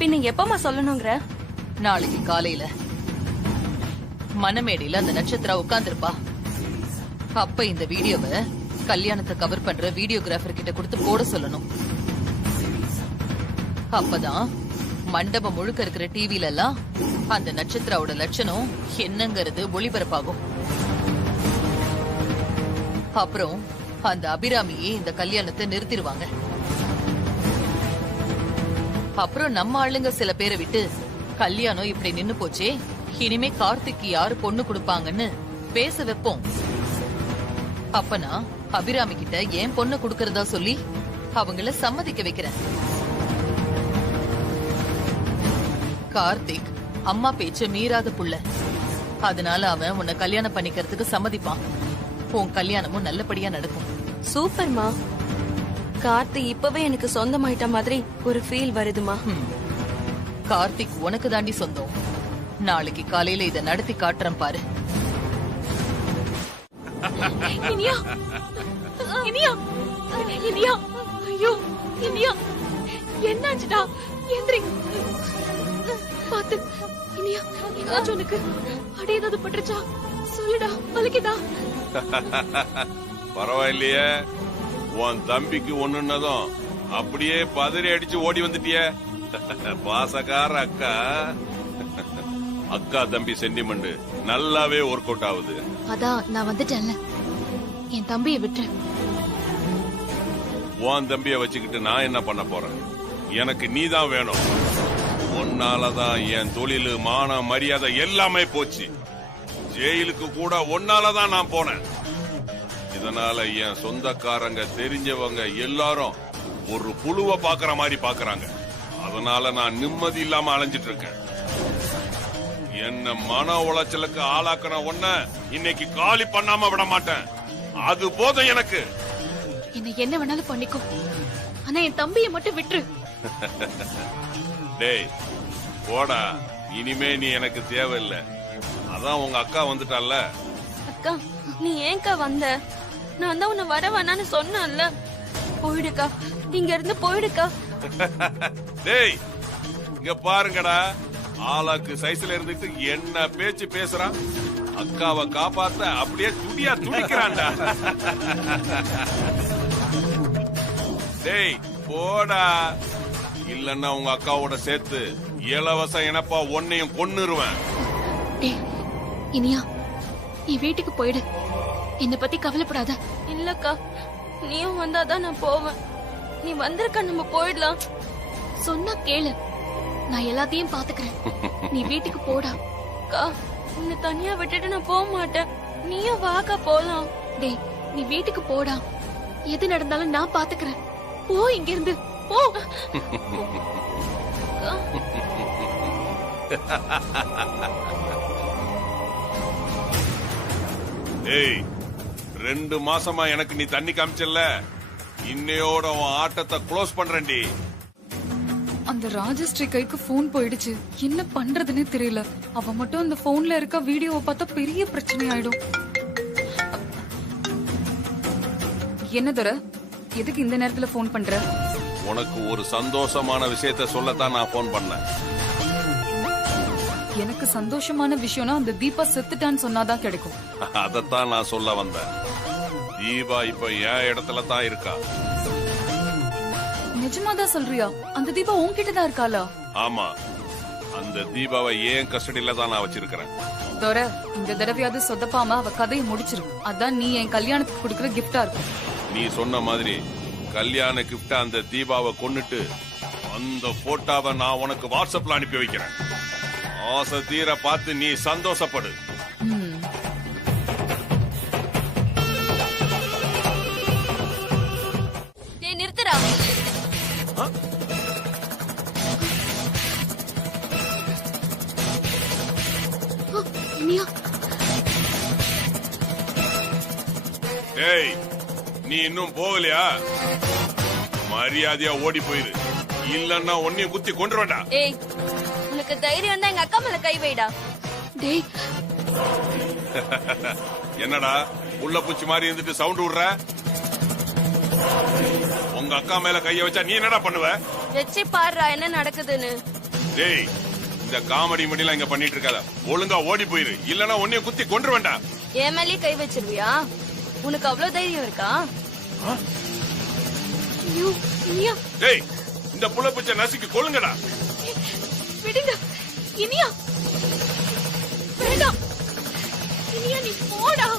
பின்ன எப்பமா சொல்லணுங்கிற? நாளைக்கு காலையில மணமேடையில அந்த நட்சத்திரா உட்கார்ந்துருப்பா. அப்ப இந்த வீடியோவை கல்யாணத்தை கவர் பண்ற வீடியோகிராஃபர் கிட்ட கொடுத்து போட சொல்லணும். அப்பதான் மண்டபம் முழுக்க இருக்கிற டிவில எல்லாம் அந்த நட்சத்திராவோட லட்சணம் என்னங்கிறது ஒளிபரப்பாகும். அப்புறம் அந்த அபிராமியே இந்த கல்யாணத்தை நிறுத்திடுவாங்க. அப்புறம் நம்ம ஆளுங்க சில பேரை விட்டு கல்யாணம் இப்படி நின்னு போச்சே, இனிமே கார்த்திக்கு யாரு பொண்ணு கொடுப்பாங்கன்னு பேச வைப்போம். அப்பனா அபிராமி கிட்ட ஏன் பொண்ணு கொடுக்கறதா சொல்லி அவங்கள சம்மதிக்க வைக்கிறேன். கார்த்திக் அம்மா பேச்ச மீறாத புள்ள, அதனால அவன் உன்னை கல்யாணம் பண்ணிக்கிறதுக்கு சம்மதிப்பான். உன் கல்யாணமும் நல்லபடியா நடக்கும். சூப்பர்மா. கார்த்தி இப்பவே எனக்கு சொந்தமாயிட்ட மாதிரி ஒரு ஃபீல் வருதுமா. கார்த்திக் உனக்கு தாண்டி சொந்தம். நாளைக்கு காலையில இத நடத்தி காட்டுறேன் பாரு. இனியா, இனியா, இனியா, ஐயோ இனியா, என்னாச்சுடா? எந்திரி, பாத்து. இனியா, என்னாச்சு உனக்கு? அடி ஏதாவது பட்டுருச்சா? சொல்லுடா, வலிக்குதா? பரவாயில்லையே, உன் தம்பிக்கு ஒண்ணுன்னதும் அப்படியே பதறி அடிச்சு ஓடி வந்துட்டிய. பாசக்கார அக்கா. அக்கா தம்பி சென்டிமெண்ட் நல்லாவே ஒர்க் அவுட் ஆகுது. அதான் நான் வந்துட்டேன்ல, என் தம்பியை விட்டு. உன் தம்பிய வச்சுக்கிட்டு நான் என்ன பண்ண போறேன்? எனக்கு நீதான் வேணும். ஒன்னாலதான் என் தொழிலு, மான, மரியாதை எல்லாமே போச்சு. ஜெயிலுக்கு கூட ஒன்னாலதான் நான் போனேன். இதனால என் சொந்தக்காரங்க, தெரிஞ்சவங்க எல்லாரும் ஒரு புழுவை பாக்குற மாதிரி பாக்குறாங்க. அதனால நான் நிம்மதி இல்லாம அலைஞ்சிட்டு இருக்கேன். என்ன மன உளைச்சலுக்கு ஆளாக்கின ஒன்ன இன்னைக்கு காலி பண்ணாம விட மாட்டேன். அது போதும் எனக்கு. என்ன வேணாலும் பண்ணிக்கோ, ஆனா என் தம்பியை மட்டும் விட்டுரு. டேய் போடா, இனிமே நீ எனக்கு தேவையில்லை. அதான் உங்க அக்கா வந்துட்டால. அக்கா, நீ ஏன்க்கா வந்த? நான் தான் உன்னை வர வேணான்னு சொன்னேன்ல. போயிடுக்கா, இங்க இருந்து போயிடுக்கா. டேய் இங்க பாருங்கடா, ஆளாக்கு சைஸ்ல இருந்துட்டு என்ன பேச்சு பேசுறான். அக்காவை காப்பாத்த அப்படியே துடியா துடிக்கிறான்டா. டேய் போடா, இல்லன்னா உங்க அக்காவோட சேர்த்து இலவச இனப்பா ஒன்னையும் கொன்னுருவேன். இனியா, நீ வீட்டுக்கு போயிடு, என்ன பத்தி கவலைப்படாத. இல்லக்கா, நீயும் வந்தாதான் நான் போவேன். நீ வந்திருக்க, நம்ம போயிடலாம். சொன்னா கேளு, நான் எல்லாத்தையும் பாத்துக்கிறேன். நீ வீட்டுக்கு போடா. அக்கா, உன்னை தனியா விட்டுட்டு நான் போக மாட்டேன். நீயும் வாக்கா போலாம். டேய், நீ வீட்டுக்கு போடா. எது நடந்தாலும் நான் பாத்துக்கிறேன். போ இங்க இருந்து, போ. ஏய், 2 மாசமா எனக்கு நீ தண்ணி காமிச்சல, இன்னையோட உன் ஆட்டத்தை க்ளோஸ் பண்றேன்டி. அந்த ராஜஸ்ரீ கைக்கு போன் போயிடுச்சு. என்ன பண்றதுன்னே தெரியல. அவ மட்டும் அந்த போன்ல இருக்க வீடியோவை பார்த்தா பெரிய பிரச்சனை ஆயிடும். என்ன தர, எதுக்கு இந்த நேரத்துல போன் பண்ற? உனக்கு ஒரு சந்தோஷமான விஷயத்த சொல்லத்தான் நான் போன் பண்ணேன். எனக்கு சந்தோஷமான விஷயம்னா அந்த தீபா செத்துட்டான்னு சொன்னாதான் கிடைக்கும். அதத்தான் நான் சொல்ல வந்தேன். தீபா இப்ப என் இடத்துல தான் இருக்கா. நிஜமாதான் சொல்றியா? அந்த தீபா உன்கிட்ட தான் இருக்காளா? ஆமா, அந்த தீபாவை ஏன் கஸ்டடியில தான் நான் வச்சிருக்கிறேன். தோர, இந்த தடவையாவது சொதப்பாம அவ கதையை முடிச்சிரு. அதான் நீ என் கல்யாணத்துக்கு கொடுக்கற கிஃப்டா இருக்கும். நீ சொன்ன மாதிரி கல்யாண கிஃப்ட் அந்த தீபாவை கொன்னுட்டு அந்த போட்டோவை நான் உனக்கு வாட்ஸ்அப்ல அனுப்பி வைக்கிறேன். ஆசை தீர பார்த்து நீ சந்தோஷப்படு. நிறுத்துறா. இனியா, டேய் நீ இன்னும் போகலையா? மரியாதையா ஓடி போயிரு, இல்லன்னா உன்னையும் குத்தி கொன்றுவேன்டா. ஏய், உனக்கு தைரியம் தான் எங்க அக்கா மேல கை வைடா. டேய் என்னடா உள்ள பூச்சி மாதிரி இருந்துட்டு சவுண்ட் விடுற? உங்க அக்கா மேல கைய வச்சா நீ என்னடா பண்ணுவ? வச்சு பாருடா என்ன நடக்குதுன்னு. டேய், இந்த காமெடி மணிலாம் இங்க பண்ணிட்டு இருக்காத. ஒழுங்கா ஓடி போயிரு, இல்லனா உன்னைய குத்தி கொன்று வேண்டாம். என் மேலயே கை வச்சிருவியா? உனக்கு அவ்வளவு தைரியம் இருக்கா? ஐயோ, இனியா டேய், இந்த புள்ள பிச்சை நசுக்கி கொள்ளுங்கடா. விடுங்க. இனியா வேண்டாம். இனியா நீ போடா.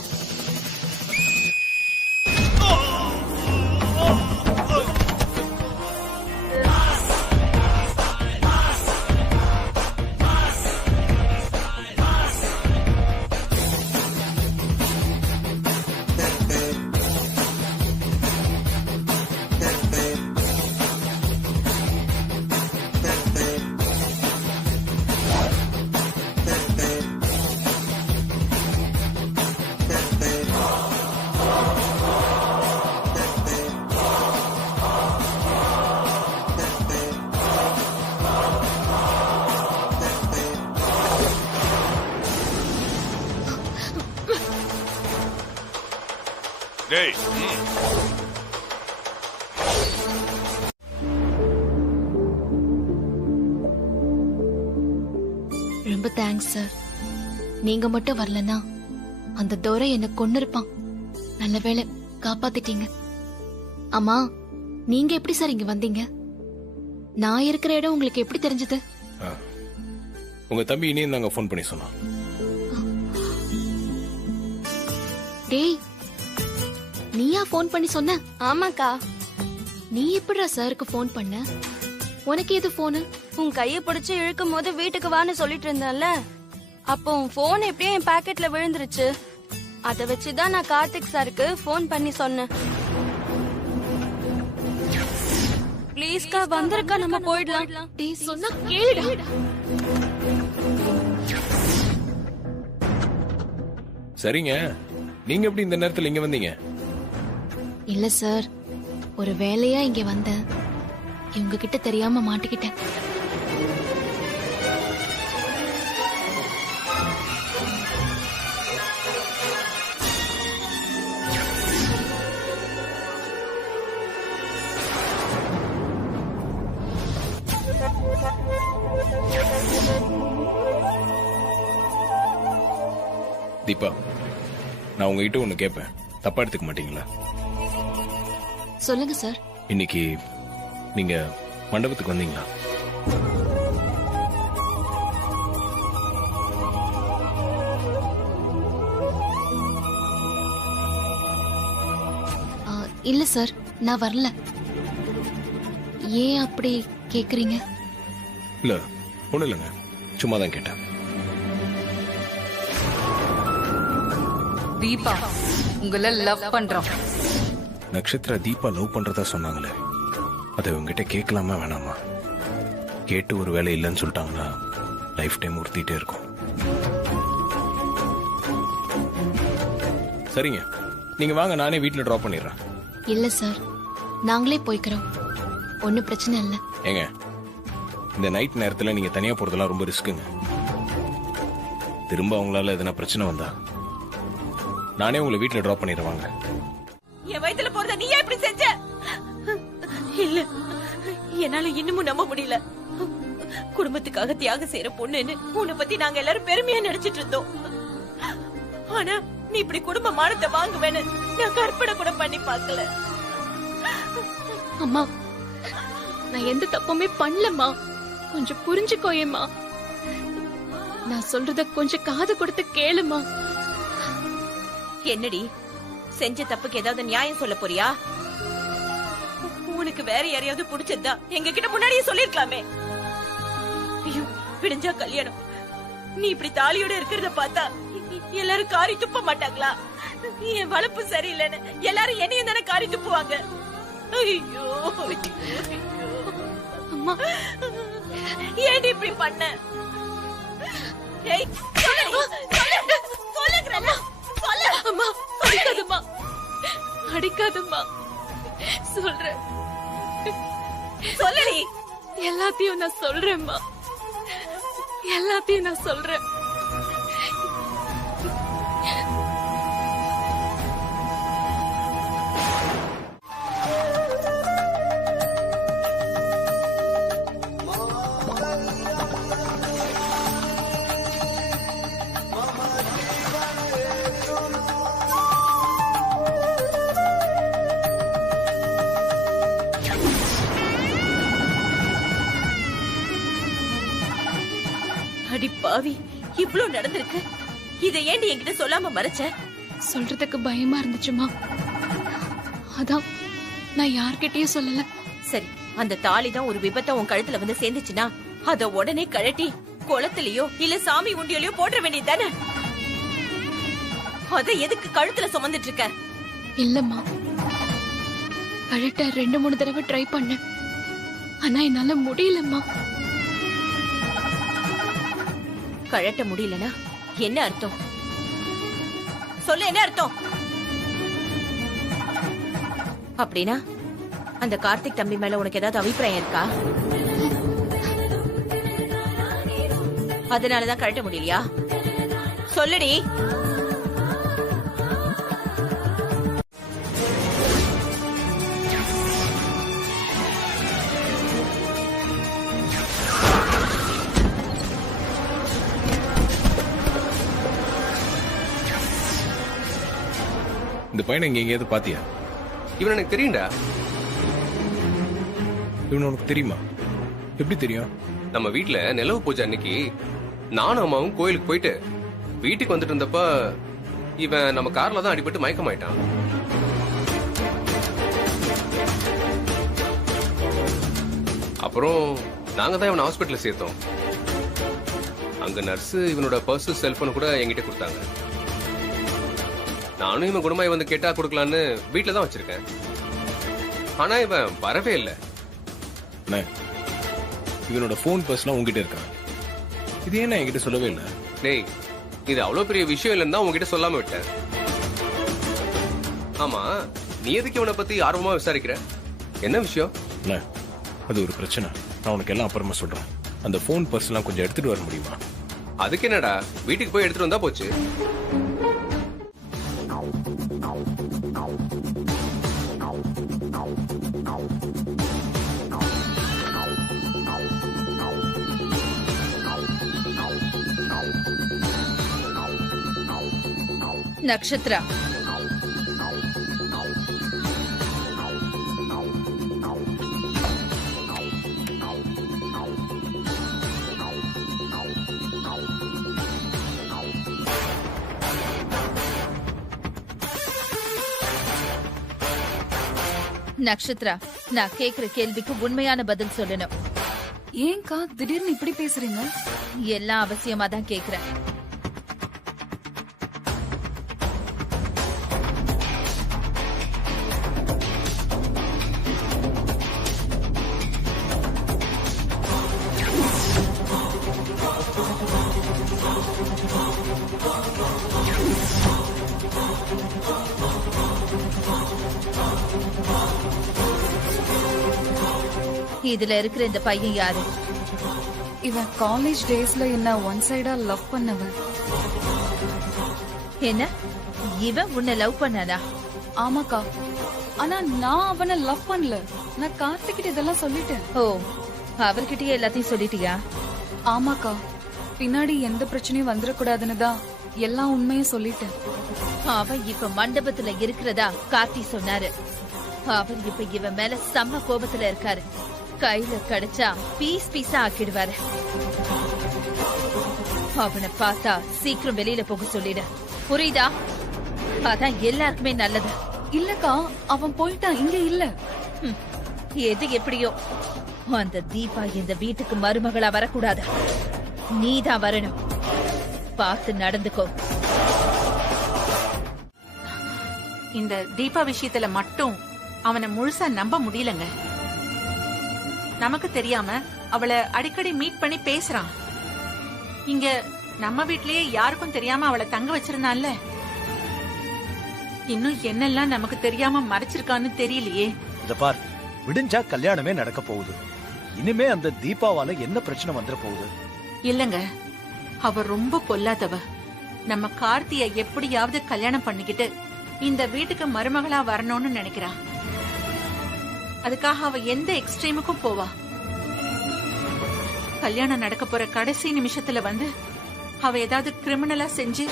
டேய், ரொம்ப தேங்க்ஸ் சார். நீங்க மட்டும் வரலனா அந்த தோரை என்ன கொன்னிருப்பான். நல்ல வேளை காப்பாத்திட்டீங்க. அம்மா, நீங்க எப்படி சார் இங்க வந்தீங்க? நான் இருக்கிற இடம் உங்களுக்கு எப்படி தெரிஞ்சது? உங்க தம்பி இனியும் நாங்க போன் பண்ணி சொன்னோம். டேய், நீயா போன் பண்ணி சொன்ன? ஆமாக்கா. நீ எப்படிடா சாருக்கு போன் பண்ண? உனக்கு எது போனு? உன் கைய பிடிச்சு இழுக்கும் போது வீட்டுக்கு வான்னு சொல்லிட்டு இருந்தேன்ல, அப்போ உன் போன் எப்படியோ என் பாக்கெட்ல விழுந்துருச்சு. அத வச்சுதான் நான் கார்த்திக் சாருக்கு போன் பண்ணி சொன்னேன். ப்ளீஸ்க்கா வந்திருக்கா, நம்ம போயிடலாம். டேய் சொன்னா கேளுடா. சரிங்க, நீங்க எப்படி இந்த நேரத்துல இங்க வந்தீங்க? இல்ல சார், ஒரு வேலையா இங்க வந்தேன். இவங்க கிட்ட தெரியாம மாட்டிக்கிட்டேன். தீபா, நான் உங்ககிட்ட ஒண்ணு கேட்பேன், தப்பா எடுத்துக்க மாட்டீங்களா? சொல்லுங்க சார். இன்னைக்கு நீங்க மண்டபத்துக்கு வந்தீங்களா? இல்ல சார், நான் வரல. ஏன் அப்படி கேக்குறீங்க? இல்ல, ஒண்ணு இல்லைங்க, சும்மா தான் கேட்டேன். தீபா உங்களை லவ் பண்றோம். நட்சத்திரா தீபா லவ் பண்றதா சொன்னாங்களே, அதை உங்ககிட்ட கேட்கலாமா வேணாமா? கேட்டு ஒரு வேலை இல்லைன்னு சொல்லிட்டாங்கன்னா லைஃப் டைம் உறுத்திட்டே இருக்கும். சரிங்க, நீங்க வாங்க, நானே வீட்டுல டிராப் பண்ணிடுறேன். இல்ல சார், நாங்களே போய்க்கிறோம். ஒன்னும் பிரச்சனை இல்ல. ஏங்க, இந்த நைட் நேரத்துல நீங்க தனியா போறதெல்லாம் ரொம்ப ரிஸ்க்குங்க. திரும்ப அவங்களால எதனா பிரச்சனை வந்தா நானே உங்களை வீட்டுல டிராப் பண்ணிடுவாங்க. என் வயித்துல போறத நீ எப்படி செஞ்ச? இல்ல, என்னால இன்னமும் நம்ப முடியல. குடும்பத்துக்காக தியாகம் செய்யற பொண்ணுன்னு உன்னை பத்தி நாங்க எல்லாரும் பெருமையா நினைச்சிட்டு இருந்தோம். ஆனா நீ இப்படி குடும்ப மானத்தை வாங்குவேன்னு நான் கற்பனை கூட பண்ணி பார்க்கல. அம்மா, நான் எந்த தப்புமே பண்ணலம்மா. கொஞ்சம் புரிஞ்சுக்கோயேம்மா. நான் சொல்றத கொஞ்சம் காது கொடுத்து கேளுமா. என்னடி, செஞ்ச தப்புக்கு ஏதாவது நியாயம் சொல்ல போறியா? உனக்கு வேற யாரையாவது பிடிச்சதா எங்க கிட்ட முன்னாடியே சொல்லிருக்கலாமே. ஐயோ, விடிஞ்சா கல்யாணம். நீ இப்படி தாலியோட இருக்கிறத பார்த்தா எல்லாரும் காரி துப்ப மாட்டாங்களா? என் வளர்ப்பு சரியில்லைன்னு எல்லாரும் என்னையும் தானே காரி துப்புவாங்க. ஐயோ, அம்மா, ஏன் இப்படி பண்ண? ஏய், சொல்லுங்கறேன். அம்மா, அடிக்காதம்மா, அடிக்காதம்மா. சொல்றேன், சொல்லடி. எல்லாத்தையும் நான் சொல்றேன்மா, எல்லாத்தையும் நான் சொல்றேன். பாவி, இவ்ளோ நடந்திருக்கு. இதை ஏண்டி என்கிட்ட சொல்லாம மறைச்ச? சொல்றதுக்கு பயமா இருந்துச்சுமா, அதான் நான் யார்கிட்டயும் சொல்லல. சரி, அந்த தாலி தான் ஒரு விபத்தை உன் கழுத்துல வந்து சேர்ந்துச்சுன்னா அத உடனே கழட்டி குளத்திலயோ இல்ல சாமி உண்டியலையோ போட வேண்டியது தானே? அத எதுக்கு கழுத்துல சுமந்துட்டு இருக்க? இல்லம்மா, கழட்ட 2-3 தடவை ட்ரை பண்ணேன், ஆனா என்னால முடியலம்மா. கழட்ட முடியலனா என்ன அர்த்தம்? சொல்லு, என்ன அர்த்தம்? அப்படின்னா அந்த கார்த்திக் தம்பி மேல உனக்கு ஏதாவது அபிப்பிராயம் இருக்கா? அதனாலதான் கழட்ட முடியலையா? சொல்லுடி. இந்த பையனை இங்க எங்கேயாவது பாத்தியா? இவன் எனக்கு தெரியும்டா. இவன் உனக்கு தெரியுமா? எப்படி தெரியும்? நம்ம வீட்ல நிலவு பூஜை அன்னைக்கு நானும் அம்மாவும் கோயிலுக்கு போயிட்டு வீட்டுக்கு வந்துட்டு இருந்தப்ப இவன் நம்ம கார்ல தான் அடிபட்டு மயக்கமாயிட்டான். அப்புறம் நாங்க தான் இவனை ஹாஸ்பிட்டல்ல சேர்த்தோம். அங்க நர்ஸ் இவனோட பர்ஸ் செல்போன் கூட என்கிட்ட கொடுத்தாங்க. நானும் இவன் குணமாய் வந்து கேட்டா கொடுக்கலான்னு வீட்டுல தான் வச்சிருக்கேன். ஆனா இவன் வரவே இல்லை. இவனோட போன் பர்ஸ்லாம் உங்ககிட்ட இருக்கான். இது ஏன்னா என்கிட்ட சொல்லவே இல்லை? டேய், இது அவ்வளவு பெரிய விஷயம் இல்லைன்னு தான் உங்ககிட்ட சொல்லாம விட்டேன். ஆமா, நீ எதுக்கு இவனை பத்தி ஆர்வமா விசாரிக்கிற? என்ன விஷயம்? அது ஒரு பிரச்சனை. நான் உனக்கு எல்லாம் அப்புறமா சொல்றேன். அந்த போன் பர்ஸ்லாம் கொஞ்சம் எடுத்துட்டு வர முடியுமா? அதுக்கு என்னடா, வீட்டுக்கு போய் எடுத்துட்டு வந்தா போச்சு. நக்ஷத்ரா, நக்ஷத்ரா, நான் கேக்குற கேள்விக்கு உண்மையான பதில் சொல்லணும். ஏன்க்கா திடீர்னு இப்படி பேசுறீங்க? எல்லாம் அவசியமா தான் கேக்குறேன். இதுல இருக்கிற இந்த பையன் யாரு? இவன் காலேஜ் டேஸ்ல என்ன ஒன் சைடா லவ் பண்ணவன். என்ன, இவன் உன்னை லவ் பண்ணானா? ஆமாக்கா, ஆனா நான் அவனை லவ் பண்ணல. நான் கார்த்திகிட்ட இதெல்லாம் சொல்லிட்டேன். ஓ, அவர்கிட்டயே எல்லாத்தையும் சொல்லிட்டியா? ஆமாக்கா, பின்னாடி எந்த பிரச்சனையும் வந்துடக்கூடாதுன்னு தான் எல்லா உண்மையும் சொல்லிட்டேன். அவன் இப்ப மண்டபத்துல இருக்கிறதா கார்த்தி சொன்னாரு. அவர் இப்ப இவன் மேல செம்ம கோபத்துல இருக்காரு. கையில கிடைச்சா பீஸ் பீஸா ஆக்கிடுவாரு. அவனை பார்த்தா சீக்கிரம் வெளியில போக சொல்லிடு, புரியுதா? அதான் எல்லாருக்குமே நல்லது. இல்லக்கா, அவன் போயிட்டான், இங்க இல்ல. எது எப்படியோ அந்த தீபா இந்த வீட்டுக்கு மருமகளா வரக்கூடாது. நீதான் வரணும். பார்த்து நடந்துக்கோ. இந்த தீபா விஷயத்துல மட்டும் அவனை முழுசா நம்ப முடியலங்க. நமக்கு தெரியாம அவளை அடிக்கடி மீட் பண்ணி பேசுறான். இங்க நம்ம வீட்லயே யாருக்கும் தெரியாம அவளை தங்க வச்சிருந்தான்ல. இன்னும் என்னெல்லாம் நமக்கு தெரியாம மறைச்சிருக்கான்னு தெரியலையே. இத பார், விடிஞ்சா கல்யாணமே நடக்க போகுது. இனிமே அந்த தீபாவால என்ன பிரச்சனை வந்துட போகுது? இல்லங்க, அவ ரொம்ப பொல்லாதவ. நம்ம கார்த்திய எப்படியாவது கல்யாணம் பண்ணிக்கிட்டு இந்த வீட்டுக்கு மருமகளா வரணும்னு நினைக்கிறா. அதுக்காக அவ எந்த எக்ஸ்ட்ரீமுக்கும் போவா. கல்யாணம் நடக்க போற கடைசி நிமிஷத்துல வந்து அவ ஏதாவது கிரிமினலா செஞ்சு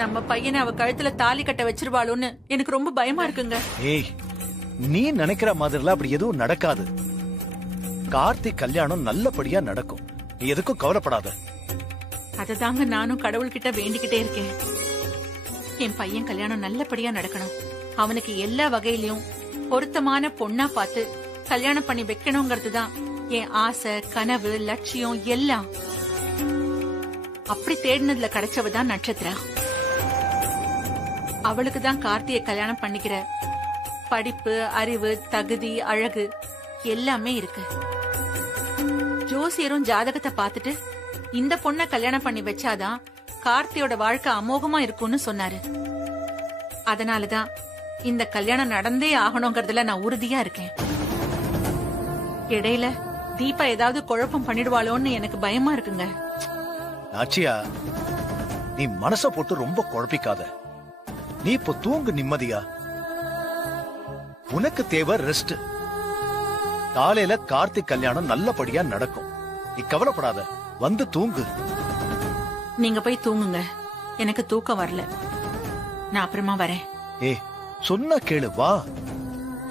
நம்ம பையனை அவ கழுத்துல தாலி கட்ட வச்சிருவாளோன்னு எனக்கு ரொம்ப பயமா இருக்குங்க. ஏய், நீ நினைக்கிற மாதிரிலாம் அப்படி எதுவும் நடக்காது. கார்த்திக் கல்யாணம் நல்லபடியா நடக்கும். நீ எதுக்கும் கவலைப்படாத. அததாங்க நானும் கடவுள்கிட்ட வேண்டிக்கிட்டே இருக்கேன். என் பையன் கல்யாணம் நல்லபடியா நடக்கணும். அவனுக்கு எல்லா வகையிலயும் பொருத்தமான பொண்ணா பார்த்து கல்யாணம் பண்ணி வைக்கணுங்கிறது தான் என் ஆசை, கனவு, லட்சியம் எல்லாம். அப்படி தேடினதுல கிடைச்சவதான் நட்சத்திரா. அவளுக்கு தான் கார்த்தியை கல்யாணம் பண்ணிக்கிற படிப்பு, அறிவு, தகுதி, அழகு எல்லாமே இருக்கு. ஜோசியரும் ஜாதகத்தை பார்த்துட்டு இந்த பொண்ண கல்யாணம் பண்ணி வச்சாதான் கார்த்தியோட வாழ்க்கை அமோகமா இருக்கும்னு சொன்னாரு. அதனாலதான் இந்த கல்யாணம் நடந்தே ஆகணுங்கிறதுல நான் உறுதியா இருக்கேன். இடையில தீபா ஏதாவது குழப்பம் பண்ணிடுவாளோன்னு எனக்கு பயமா இருக்குங்க. நாச்சியா, நீ மனச போட்டு ரொம்ப குழப்பிக்காத. நீ இப்ப தூங்கு நிம்மதியா. உனக்கு தேவை ரெஸ்ட். காலையில கார்த்திக் கல்யாணம் நல்லபடியா நடக்கும். நீ கவலைப்படாத, வந்து தூங்கு. நீங்க போய் தூங்குங்க, எனக்கு தூக்கம் வரல. நான் அப்புறமா வரேன். சொன்னா கேளு, வா.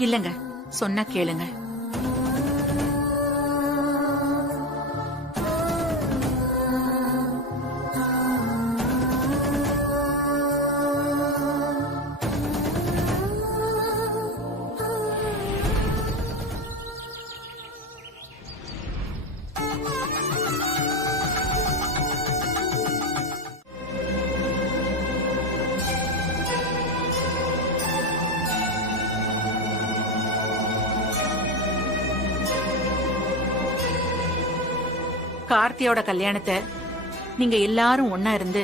இல்லங்க, சொன்னா கேளுங்க. கார்த்தியோட கல்யாணத்தை நீங்க எல்லாரும் ஒன்னா இருந்து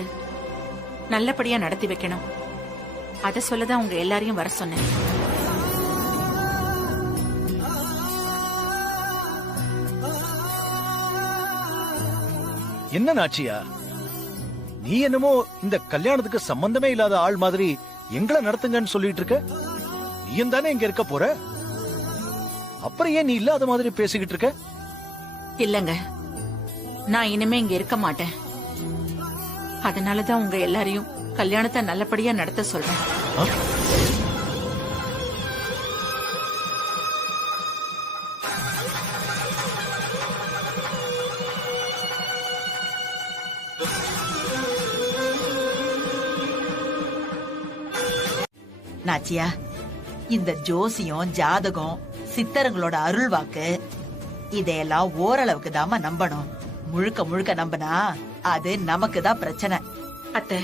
நல்லபடியா நடத்தி வைக்கணும். அத சொல்லதான் உங்க எல்லாரையும் வர சொன்னேன். என்ன நாச்சியா, நீ என்னமோ இந்த கல்யாணத்துக்கு சம்பந்தமே இல்லாத ஆள் மாதிரி எங்களை நடத்துங்கன்னு சொல்லிட்டு இருக்க. நீயும் தானே இங்க இருக்க போற, அப்புறம் ஏன் நீ இல்லாத மாதிரி பேசிக்கிட்டு இருக்க? இல்லங்க, நான் இனிமே இங்க இருக்க மாட்டேன். அதனாலதான் உங்க எல்லாரையும் கல்யாணத்தை நல்லபடியா நடத்த சொல்றேன். நாச்சியா, இந்த ஜோசியம், ஜாதகம், சித்தர்களோட அருள் வாக்கு இதையெல்லாம் ஓரளவுக்கு தாமா நம்பணும். முழுக்க முழுக்க நம்பினா அது நமக்கு தான் பிரச்சனை. அத்தை,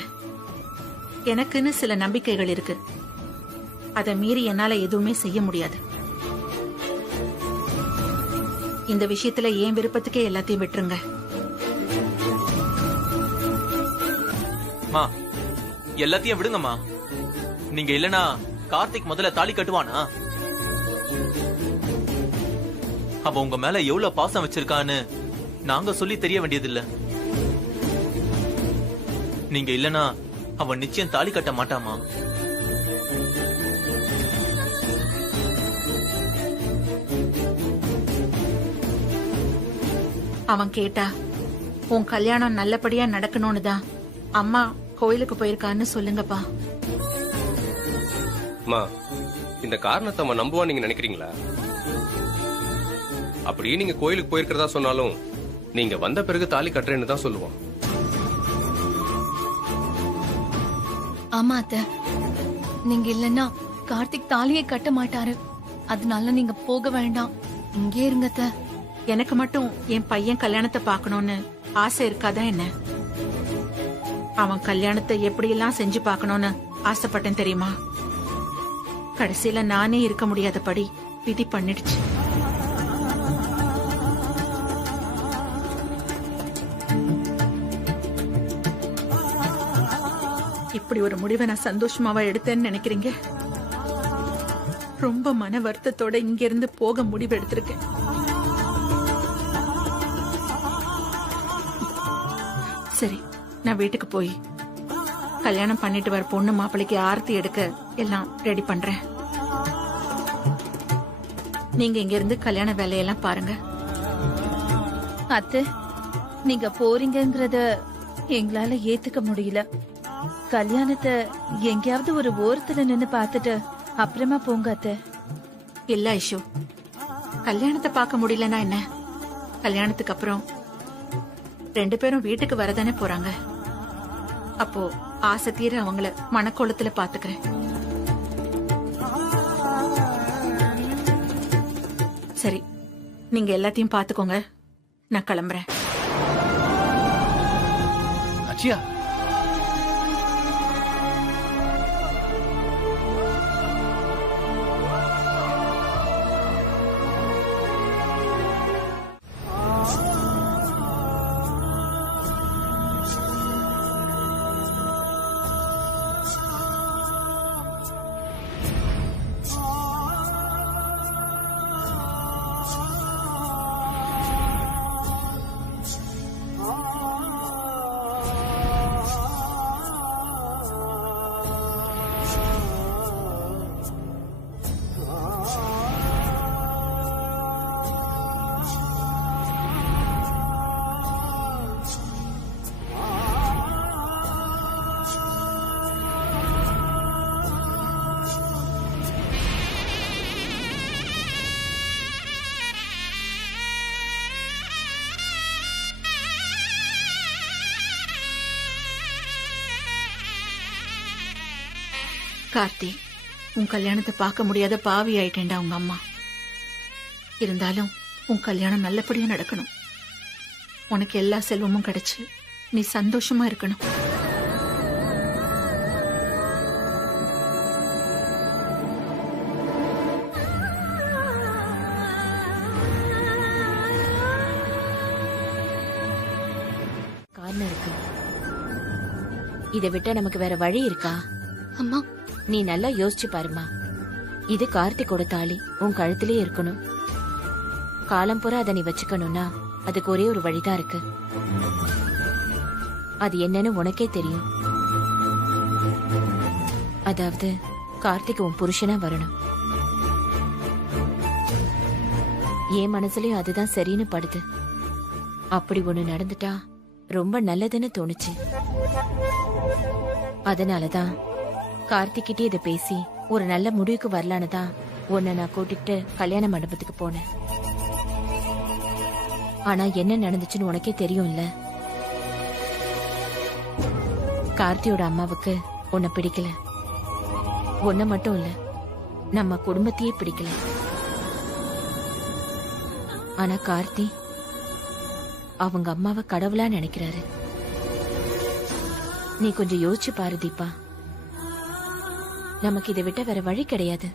எனக்குன்னு சில நம்பிக்கைகள் இருக்கு. அதை மீறி என்னால எதுவுமே செய்ய முடியாது. இந்த விஷயத்துல என் விருப்பத்துக்கே எல்லாத்தையும் விட்டுருங்க. எல்லாத்தையும் விடுங்கம்மா. நீங்க இல்லனா கார்த்திக் முதல்ல தாலி கட்டுவானா? அவ உங்க மேல எவ்வளவு பாசம் வச்சிருக்கான்னு நாங்க சொல்லி தெரிய வேண்டியதில்ல. நீங்க இல்லனா அவன் நிச்சயம் தாலி கட்ட மாட்டாமா. அவன் கேட்டா உன் கல்யாணம் நல்லபடியா நடக்கணும்னு தான் அம்மா கோயிலுக்கு போயிருக்கான்னு சொல்லுங்கப்பா. இந்த காரணத்தை அவன் நம்புவான்னு நீங்க நினைக்கிறீங்களா? அப்படியே நீங்க கோயிலுக்கு போயிருக்கிறதா சொன்னாலும் நீங்க வந்த பிறகு தாலி கட்டுறேன்னு தான் சொல்லுவான். ஆமா அத்தை, நீங்க இல்லன்னா கார்த்திக் தாலியை கட்ட மாட்டாரு. அதனால நீங்க போக வேண்டாம், இங்கே இருங்க அத்தை. எனக்கு மட்டும் என் பையன் கல்யாணத்தை பார்க்கணும்னு ஆசை இருக்காதா என்ன? அவன் கல்யாணத்தை எப்படி எல்லாம் செஞ்சு பார்க்கணும்னு ஆசைப்பட்டேன் தெரியுமா? கடைசியில நானே இருக்க முடியாதபடி விதி பண்ணிடுச்சு. இப்படி ஒரு முடிவை நான் சந்தோஷமாவா எடுத்தேன்னு நினைக்கிறீங்க? ரொம்ப மன வருத்தத்தோட இங்க இருந்து போக முடிவு எடுத்திருக்கேன். சரி, நான் வீட்டுக்கு போய் கல்யாணம் பண்ணிட்டு வர பொண்ணு மாப்பிளைக்கு ஆரத்தி எடுக்க எல்லாம் ரெடி பண்றேன். நீங்க இங்க இருந்து கல்யாண வேலையெல்லாம் பாருங்க. அத்தை, நீங்க போறீங்கங்கறத எங்களால ஏத்துக்க முடியல. கல்யாணத்தை எங்கேயாவது ஒரு ஓரத்துல நின்னு பாத்துட்டு அப்புறமா போங்க அத்தை. இல்ல ஐஷு, கல்யாணத்தை பார்க்க முடியலன்னா என்ன? கல்யாணத்துக்கு அப்புறம் 2 பேரும் வீட்டுக்கு வரதானே போறாங்க. அப்போ ஆசை தீர அவங்கள மனக்கோலத்துல பாத்துக்கிறேன். சரி, நீங்க எல்லாத்தையும் பாத்துக்கோங்க. நான் கிளம்புறேன். அச்சியா, கார்த்தி, உன் கல்யாணத்தை பார்க்க முடியாத பாவி ஆயிட்டேன்டா உங்க அம்மா. இருந்தாலும் உன் கல்யாணம் நல்லபடியா நடக்கணும். உனக்கு எல்லா செல்வமும் கிடைச்சு நீ சந்தோஷமா இருக்கணும். காரணம் இருக்கு. இதை விட்டா நமக்கு வேற வழி இருக்கா? அம்மா, நீ நல்லா யோசிச்சு பாருமா. இது கார்த்திகோட தாலி உன் கழுத்திலே இருக்கணும். காலம் பூரா அதை நீ வச்சுக்கணும்னா அதுக்கு ஒரே ஒரு வழிதான் இருக்கு. அது என்னன்னு உனக்கே தெரியும். அதாவது கார்த்திக் உன் புருஷனா வரணும். என் மனசுலயும் அதுதான் சரின்னு படுது. அப்படி ஒண்ணு நடந்துட்டா ரொம்ப நல்லதுன்னு தோணுச்சு. அதனாலதான் கார்த்திக்கிட்டே இதை பேசி ஒரு நல்ல முடிவுக்கு வரலான்னு தான் உன்னை நான் கூட்டிட்டு கல்யாண மண்டபத்துக்கு போனேன். ஆனா என்ன நடந்துச்சுன்னு உனக்கே தெரியும்ல. கார்த்தியோட அம்மாவுக்கு உன்னை பிடிக்கல. உன்னை மட்டும் இல்ல, நம்ம குடும்பத்தையே பிடிக்கல. ஆனா கார்த்தி அவங்க அம்மாவை கடவுளா நினைக்கிறாரு. நீ கொஞ்சம் யோசிச்சு பாரு தீபா. நமக்கு இதை விட்ட வேற வழி கிடையாது.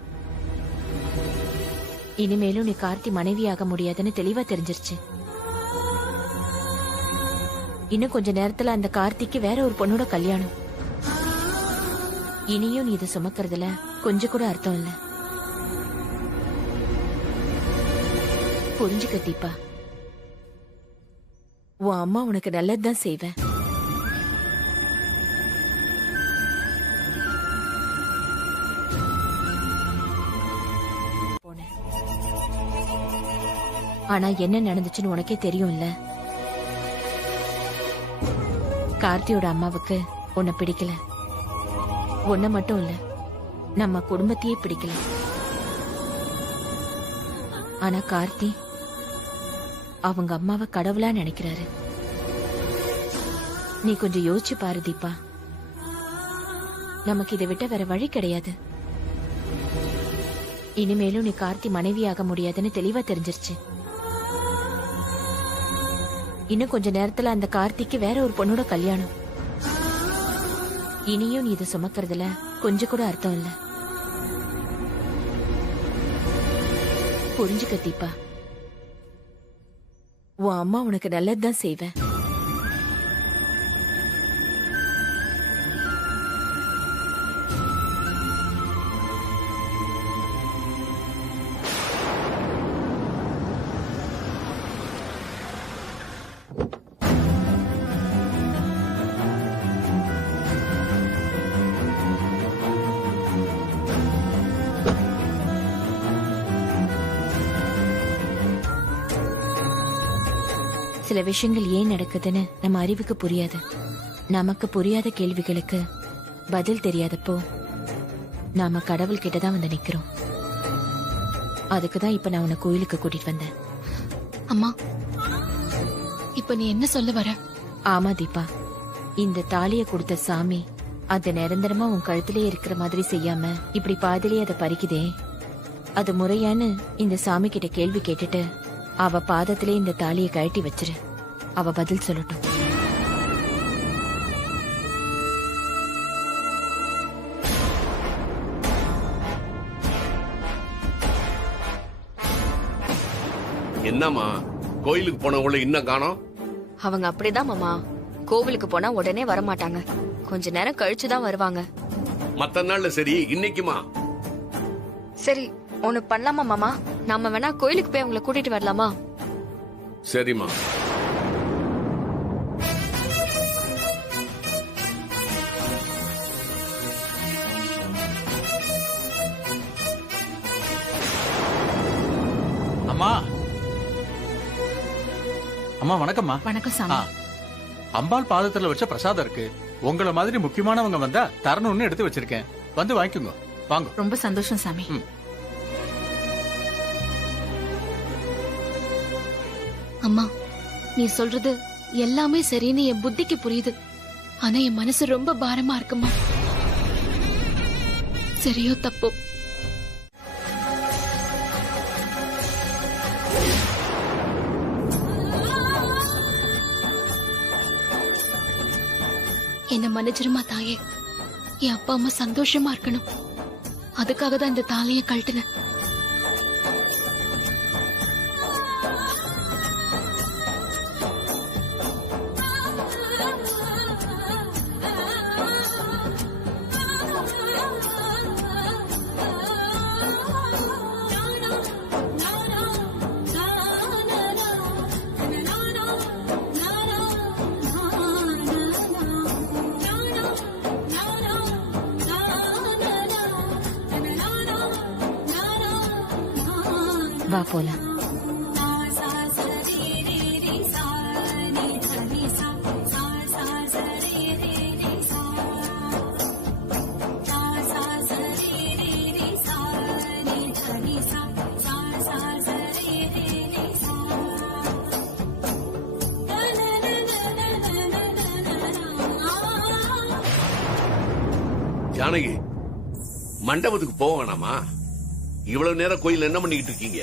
இனிமேலும் நீ கார்த்தி மனைவியாக முடியாதுன்னு தெளிவா தெரிஞ்சிருச்சு. இன்னும் கொஞ்ச நேரத்துல அந்த கார்த்திக்கு வேற ஒரு பொண்ணோட கல்யாணம். இனியும் நீ இதை சுமக்கிறதுல கொஞ்சம் கூட அர்த்தம் இல்ல. புரிஞ்சுக்க தீபா. உன் அம்மா உனக்கு நல்லதுதான் செய்வேன். ஆனா என்ன நடந்துச்சுன்னு உனக்கே தெரியும்ல. கார்த்தியோட அம்மாவுக்கு உன்னை பிடிக்கல. உன்னை மட்டும் இல்ல, நம்ம குடும்பத்தையே பிடிக்கல. ஆனா கார்த்தி அவங்க அம்மாவை கடவுளா நினைக்கிறாரு. நீ கொஞ்சம் யோசிச்சு பாரு தீபா. நமக்கு இதை விட்ட வேற வழி கிடையாது. இனிமேலும் நீ கார்த்தி மனைவியாக முடியாதுன்னு தெளிவா தெரிஞ்சிருச்சு. இன்னும் கொஞ்ச நேரத்துல அந்த கார்த்திக்கு வேற ஒரு பொண்ணோட கல்யாணம். இனியும் நீ இதை சுமக்கிறதுல கொஞ்சம் கூட அர்த்தம் இல்ல. புரிஞ்சுக்க தீபா. உன் அம்மா உனக்கு நல்லதுதான் செய்வேன். சில விஷயங்கள் ஏன் நடக்குதுன்னு நம்ம அறிவுக்கு புரியாது. நமக்கு புரியாத கேள்விகளுக்கு பதில் தெரியாதப்போ நாம கடவுள் கிட்டதான் வந்து நிக்கிறோம். அதுக்குதான் இப்ப நான் உன்னை கோயிலுக்கு கூட்டிட்டு வந்தேன். அம்மா, இப்ப நீ என்ன சொல்ல வர? ஆமா தீபா, இந்த தாலிய கொடுத்த சாமி அது நிரந்தரமா உன் கழுத்திலே இருக்கிற மாதிரி செய்யாம இப்படி பாதிலே அதை பறிக்குதே, அது முறையான்னு இந்த சாமி கிட்ட கேள்வி கேட்டுட்டு அவ பாதத்திலே இந்த தாலிய கழட்டி வச்சிரு. அவ பதில் சொல்லட்டும். என்னம்மா கோயிலுக்கு போனவங்கள இன்னும் காணோம்? அவங்க அப்படிதான் மாமா, கோவிலுக்கு போனா உடனே வரமாட்டாங்க, கொஞ்ச நேரம் கழிச்சுதான் வருவாங்க. மத்த நாள்ல சரி, இன்னைக்குமா? சரி ஒண்ணு பண்ணலாமா மாமா, நாம வேணா கோயிலுக்கு போய் அவங்களை கூட்டிட்டு வரலாமா? சரிம்மா. அம்மா அம்மா வணக்கம்மா. வணக்கம் சாமி. அம்பாள் பாதத்துல வச்ச பிரசாதம் இருக்கு, உங்களை மாதிரி முக்கியமானவங்க வந்தா தரணும்னு எடுத்து வச்சிருக்கேன், வந்து வாங்கிக்கோங்க. வாங்க. ரொம்ப சந்தோஷம் சாமி. அம்மா நீ சொல்றது எல்லாமே சரின்னு என் புத்திக்கு புரியுது, ஆனா என் மனசு ரொம்ப பாரமா இருக்குமா. சரியோ தப்போ என்ன மன்னிச்சிருமா தாயே, என் அப்பா அம்மா சந்தோஷமா இருக்கணும், அதுக்காக தான் இந்த தாலியை கழட்டினேன். வா போலாம். ஜானகி, மண்டபத்துக்கு போக வேணாமா? இவ்வளவு நேரம் கோயில் என்ன பண்ணிக்கிட்டு இருக்கீங்க?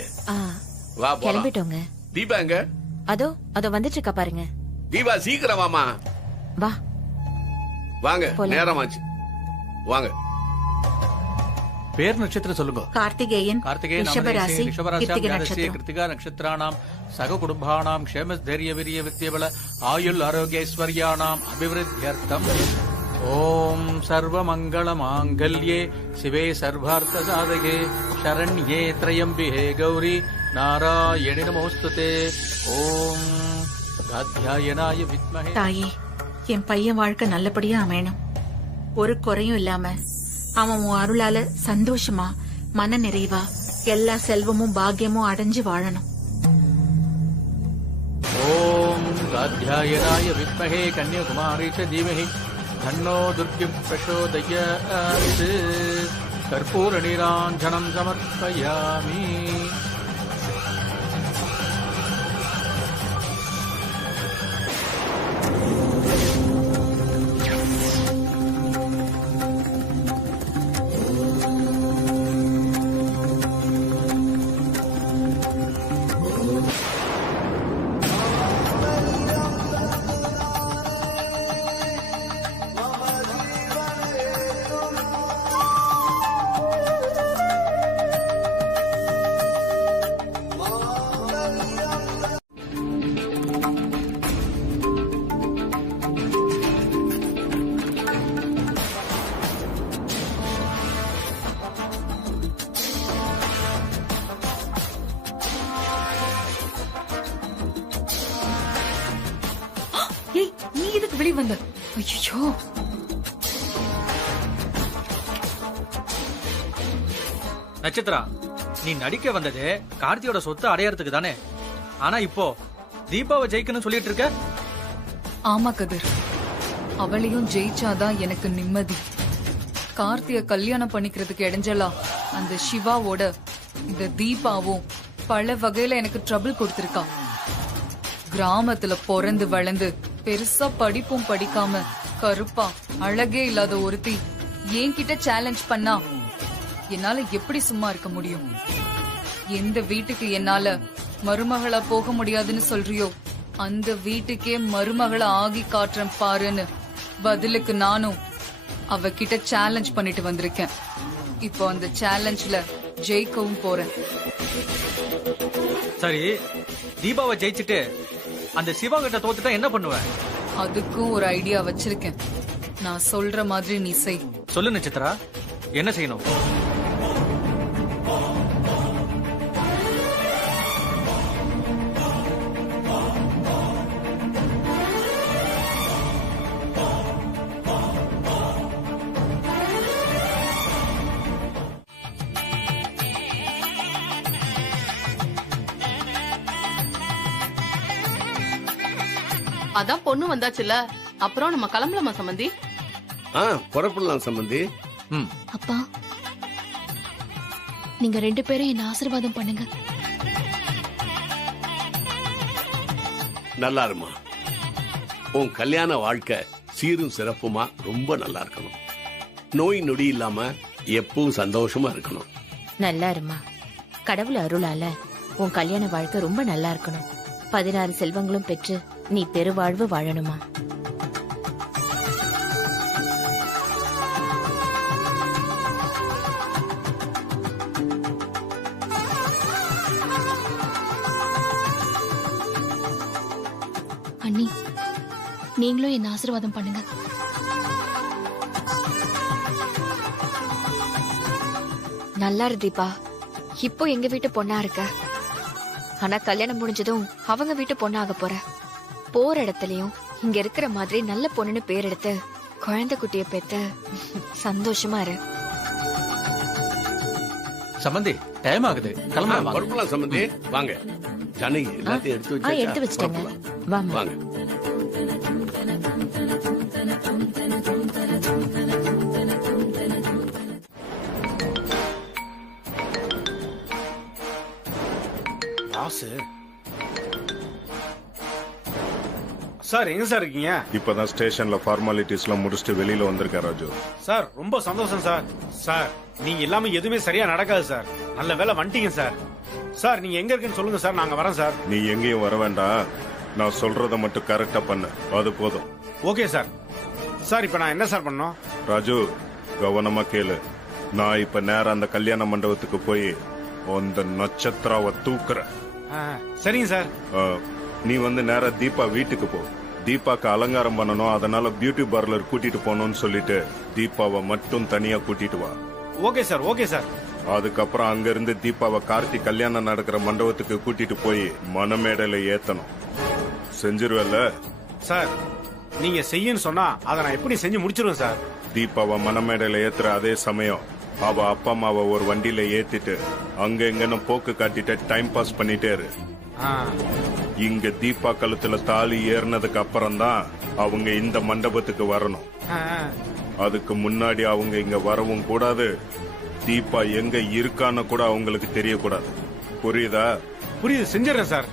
வா போலாம். கிளம்பிட்டோங்க. தீபா எங்க? அதோ அதோ வந்துட்டு இருக்கா பாருங்க. தீபா சீக்கிரம் வாமா. வா வாங்க, நேரமாச்சு வாங்க. பேர் நட்சத்திரம் சொல்லுங்க. கார்த்திகேயன், கார்த்திகேயன், ரிஷபராசி, கிருத்திகை நட்சத்திரம். கிருத்திகா நட்சத்திராணாம் சக குடும்பானாம் க்ஷேம தைரிய வீரிய வித்யபல ஆயுள் ஆரோக்கிய ஐஸ்வர்யானாம் அபிவிருத்தியர்த்தம். ஓம் சர்வ மங்கள மாங்கல்யே சிவே சர்வார்த்த சாதகே சரண்யே த்ரயம்பிகே கௌரி நாராயணி நமோஸ்துதே. ஓம் காத்யாயனாய வித்மஹே. தாயே, என் பையன் வாழ்க்கை நல்லபடியா அமையணும், ஒரு குறையும் இல்லாம அவன் உன் அருளால சந்தோஷமா மன நிறைவா எல்லா செல்வமும் பாக்கியமும் அடைஞ்சு வாழணும். ஓம் காத்யாயனாய வித்மஹே கன்யாகுமாரி ச தீமஹி தன்னோ துர்கம் பிரசோதயாத். கற்பூர நீராஞ்சனம் சமர்ப்பயாமி. ஏய், நீ எதுக்கு வெளிய வந்த? ஐயோ, நட்சத்திரா, நீ நடிக்க வந்தது கார்த்தியோட சொத்து அடையறதுக்கு தானே, ஆனா இப்போ தீபாவை ஜெயிக்கணும்னு சொல்லிட்டு இருக்க. ஆமா கதிர், அவளையும் ஜெயிச்சாதான் எனக்கு நிம்மதி. கார்த்திய கல்யாணம் பண்ணிக்கிறதுக்கு இடைஞ்சலா அந்த சிவாவோட இந்த தீபாவும் பல வகையில எனக்கு ட்ரபிள் கொடுத்திருக்கா. கிராமத்துல பிறந்து வளர்ந்து பெருசா படிப்பும் படிக்காம கருப்பா அழகே இல்லாத ஒருத்தி என்கிட்ட சேலஞ்ச் பண்ணா என்னால எப்படி சும்மா இருக்க முடியும்? எந்த வீட்டுக்கு என்னால மருமகளா போக முடியாதுன்னு சொல்றியோ அந்த வீட்டுக்கே மருமகளா ஆகி காட்டுறேன் பாருன்னு பதிலுக்கு நானும் அவகிட்ட சேலஞ்ச் பண்ணிட்டு வந்திருக்கேன். இப்போ அந்த சேலஞ்ச்ல ஜெயிக்கவும் போறேன். சரி, தீபாவை ஜெயிச்சுட்டு அந்த சிவா கிட்ட தோத்துட்டா என்ன பண்ணுவேன்? அதுக்கும் ஒரு ஐடியா வச்சிருக்கேன். நான் சொல்ற மாதிரி நீ செய். சொல்லு நட்சத்திரா, என்ன செய்யணும்? அதான் பொண்ணு வந்தாச்சுல, அப்புறம் நம்ம கிளம்பலாமா சம்பந்தி? புறப்படலாம் சம்பந்தி. அப்பா, நீங்க 2 பேரும் என்ன ஆசீர்வாதம் பண்ணுங்க. நல்லா இருமா. உன் கல்யாண வாழ்க்கை சீரும் சிறப்புமா ரொம்ப நல்லா இருக்கணும். நோய் நொடி இல்லாம எப்பவும் சந்தோஷமா இருக்கணும். நல்லா இருமா. கடவுள் அருளால உன் கல்யாண வாழ்க்கை ரொம்ப நல்லா இருக்கணும். 16 செல்வங்களும் பெற்று நீ பெருவாழ்வு வாழணுமா. அண்ணி, நீங்களும் என்ன ஆசீர்வாதம் பண்ணுங்க. நல்லா இரு தீபா. இப்போ எங்க வீட்டு பொண்ணா இருக்க, ஆனா கல்யாணம் முடிஞ்சதும் அவங்க வீட்டு பொண்ணாக போற. போற இடத்துலயும் இங்க இருக்கிற மாதிரி நல்ல பொண்ணுன்னு பேர் எடுத்து குழந்தை குட்டிய பெத்து சந்தோஷமா இரு. சம்பந்தி, டைம் ஆகுது, கிளம்பலாம். புறப்படலாம் சம்பந்தி. வாங்க ஜானகி, எல்லாத்தையும் எடுத்து வச்சிட்டேங்க. வாங்க. சார், எங்க சார் இருக்கீங்க? இப்பதான் ஸ்டேஷன்ல ஃபார்மாலிட்டிஸ்லாம் முடிச்சுட்டு வெளியில வந்திருக்கேன் ராஜு. சார், ரொம்ப சந்தோஷம் சார். சார், நீங்க இல்லாம எதுவுமே சரியா நடக்காது சார். நல்ல வேலை வந்துட்டீங்க சார். சார், நீங்க எங்க இருக்குன்னு சொல்லுங்க சார், நாங்க வரோம் சார். நீ எங்கேயும் வர வேண்டாம், நான் சொல்றத மட்டும் கரெக்டா பண்ணு, அது போதும். Okay sir. சார், இப்ப நான் என்ன சார் பண்ணணும்? ராஜு, கவனமா கேளு. நான் இப்ப நேரம் அந்த கல்யாண மண்டபத்துக்கு போய் அந்த நட்சத்திராவை தூக்குறேன். சரிங்க சார். நீ வந்து நேரா தீபா வீட்டுக்கு போ. தீபாக்கு அலங்காரம் பண்ணணும், அதனால பியூட்டி பார்லர் கூட்டிட்டு போனோம்னு சொல்லிட்டு தீபாவை மட்டும் தனியா கூட்டிட்டு வா. Okay sir. Okay sir. அதுக்கப்புறம் அங்க இருந்து தீபாவை கார்த்தி கல்யாணம் நடக்கிற மண்டபத்துக்கு கூட்டிட்டு போய் மணமேடையில ஏத்தணும். செஞ்சிருவல்ல? சார், நீங்க செய்யன்னு சொன்னா அதை நான் எப்படி செஞ்சு முடிச்சிருவேன் சார். தீபாவை மணமேடையில ஏத்துற அதே சமயம் அவ அப்பா அம்மாவை ஒரு வண்டியில ஏத்திட்டு அங்க எங்கன்னு போக்கு காட்டிட்டு டைம் பாஸ் பண்ணிட்டே இரு. இங்க தீபா கழுத்துல தாலி ஏறினதுக்கு அப்புறம் தான் அவங்க இந்த மண்டபத்துக்கு வரணும். அதுக்கு முன்னாடி அவங்க இங்க வரவும் கூடாது. தீபா எங்க இருக்கான்னு கூட அவங்களுக்கு தெரியக்கூடாது. புரியுதா? புரியுது, செஞ்சிடறேன் சார்.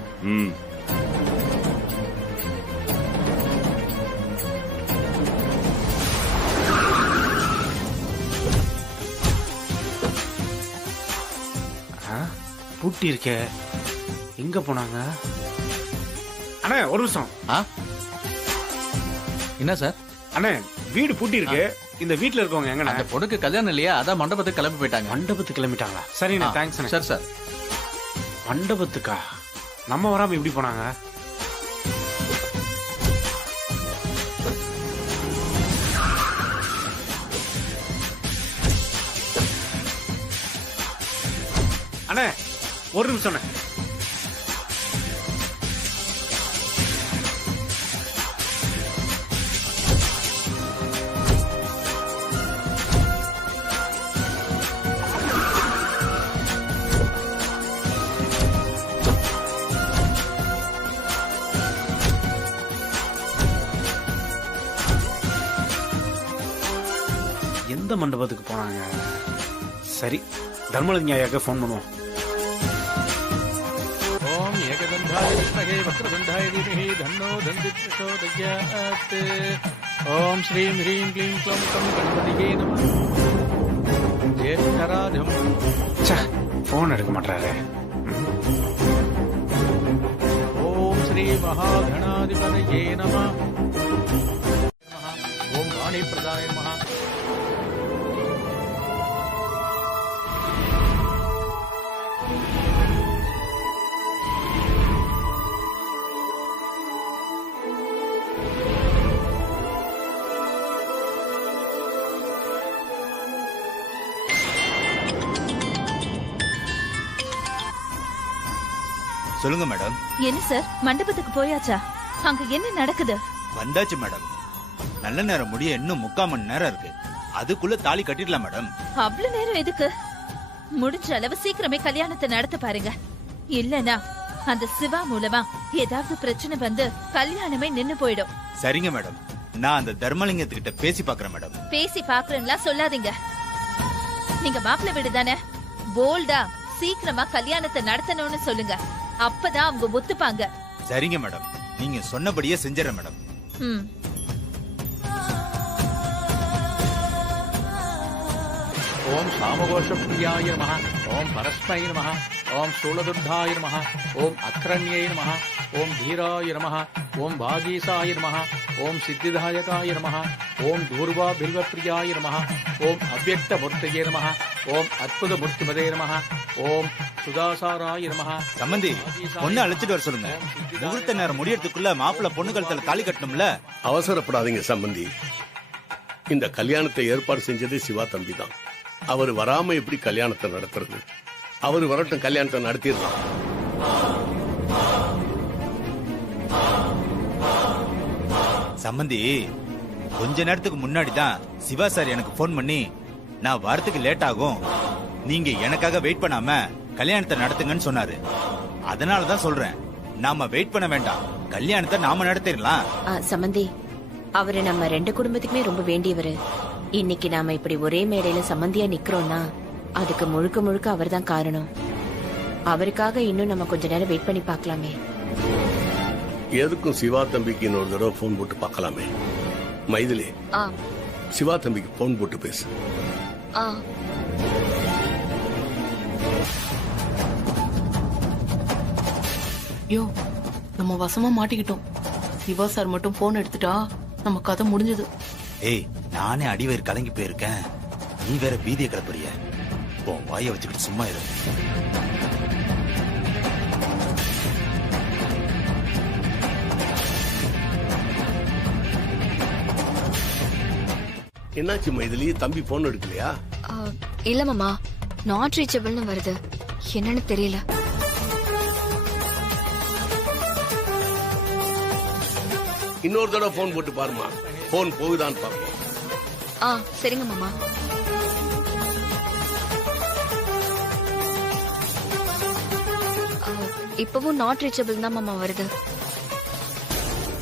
பூட்டி இருக்க, எங்க போனாங்க? அண்ணே, ஒரு நிமிஷம். என்ன சார்? அண்ணே, வீடு பூட்டி இருக்கு. இந்த வீட்ல இருக்கவங்க எங்க? அந்த பொண்ணுக்கு கல்யாணம் இல்லையா, அதான் மண்டபத்துக்கு கிளம்பி போயிட்டாங்க. மண்டபத்துக்கு கிளம்பிட்டாங்களா? சரிண்ணே, தேங்க்ஸ். Sir sir, மண்டபத்துக்கா? நம்ம வராம எப்படி போனாங்க? அண்ணே, ஒரு நிமிஷம். எந்த மண்டபத்துக்கு போனாங்க? சரி, தர்மலிங்க ஐயாக்கு போன் பண்ணுவோம். ஓம் ஏகதந்தாய विद्महे वक्रतुण्डाय धीमहि तन्नो दन्ति प्रचोदयात् ओम श्रीं ह्रीं क्लीं क्लौं तं गणपतिये नमः ज्येष्ठराजं போன் எடுக்க மாட்டாரு. ओम श्री महागणाधिपतये नमः ओम वाणीप्रदाय नमः சொல்லுங்க மேடம். என்ன சார், மண்டபத்துக்கு போயாச்சா? அங்க என்ன நடக்குது? வந்தாச்சு மேடம். நல்ல நேரம் முடிய இன்னும் 3/4 மணி நேரம் இருக்கு. அதுக்குள்ள தாலி கட்டிடலாம் மேடம். அவ்வளவு நேரம் எதுக்கு? முடிஞ்ச அளவு சீக்கிரமே கல்யாணத்தை நடத்த பாருங்க. இல்லனா அந்த சிவா மூலமா ஏதாவது பிரச்சனை வந்து கல்யாணமே நின்னு போயிடும். சரிங்க மேடம், நான் அந்த தர்மலிங்கத்துக்கிட்ட பேசி பாக்குறேன் மேடம். பேசி பாக்குறேன்னா சொல்லாதீங்க. நீங்க மாப்பிள்ளை வீடு தானே, போல்டா சீக்கிரமா கல்யாணத்தை நடத்தணும்னு சொல்லுங்க. அப்பதான் அவங்க ஒத்துப்பாங்க. சரிங்க மேடம், நீங்க சொன்னபடியே செஞ்சிடறேன் மேடம். ओम सामघोष प्रियाय नमः ओम परस्मै नमः ओम शूलदुर्धाय नमः ओम अक्रण्यै नमः ओम धीराय नमः ओम भागीसाय नमः ओम सिद्धिदायकाय नमः ओम दूर्वा बिल्वप्रियाय नमः ओम अव्यक्तमूर्तये नमः ओम अद्भुतमूर्तिमदे नमः ओम சுதாசாராய நமஹ. சம்பந்தி, பொண்ணு அழைச்சிட்டு வர சொல்லுங்க. முகூர்த்த நேரம் முடியறதுக்குள்ள மாப்பிள்ளை பொண்ணு கழுத்துல தாலி கட்டணும்ல. அவசரப்படாதீங்க சம்பந்தி. இந்த கல்யாணத்தை ஏற்பாடு செஞ்சதே சிவா தம்பி தான். அவர் வராம எப்படி கல்யாணத்தை நடத்துறது? அவர் வரட்டும், கல்யாணத்தை நடத்திடலாம். சம்பந்தி, கொஞ்ச நேரத்துக்கு முன்னாடி தான் சிவா சார் எனக்கு போன் பண்ணி, நான் வரத்துக்கு லேட் ஆகும், நீங்க எனக்காக வெயிட் பண்ணாம கல்யாணத்தை நடத்துங்கன்னு சொன்னாரு. அதனாலதான் சொல்றேன், நாம வெயிட் பண்ண வேண்டாம், கல்யாணத்தை நாம நடத்திடலாம். சம்பந்தி, அவரு நம்ம 2 குடும்பத்துக்குமே ரொம்ப வேண்டியவரு. இன்னைக்கு நாம இப்படி ஒரே மேடையில சம்பந்தியா நிக்கிறோம்னா அதுக்கு முழுக்க முழுக்க அவர் தான் காரணம். அவருக்காக இன்னும் நம்ம கொஞ்ச நேரம் வெயிட் பண்ணி பார்க்கலாமே. எதுக்கும் சிவா தம்பிக்கு இன்னொரு தடவை போன் போட்டு பார்க்கலாமே. மைதிலி, சிவா தம்பிக்கு போன் போட்டு பேசு. யோ, நம்ம வசமா மாட்டிக்கிட்டோம். சிவா சார் மட்டும் போன் எடுத்துட்டா நம்ம கதை முடிஞ்சது. ஏய், நானே அடிவயிறு கலங்கி போயிருக்கேன், நீ வேற பீதியை கிளப்புறிய. உன் வாயை வச்சுக்கிட்டு சும்மா இரு. என்னாச்சு மைதிலி, தம்பி போன் எடுக்கலையா? இல்ல மாமா, நாட் ரீச்சபிள்னு வருது, என்னன்னு தெரியல. இன்னொரு தடவை போன் போட்டு பாருமா, போன் போகுதான்னு பாப்போம். சரிங்க மாமா. இப்பவும் நாட் ரீச்சபிள் தான் மாமா வருது.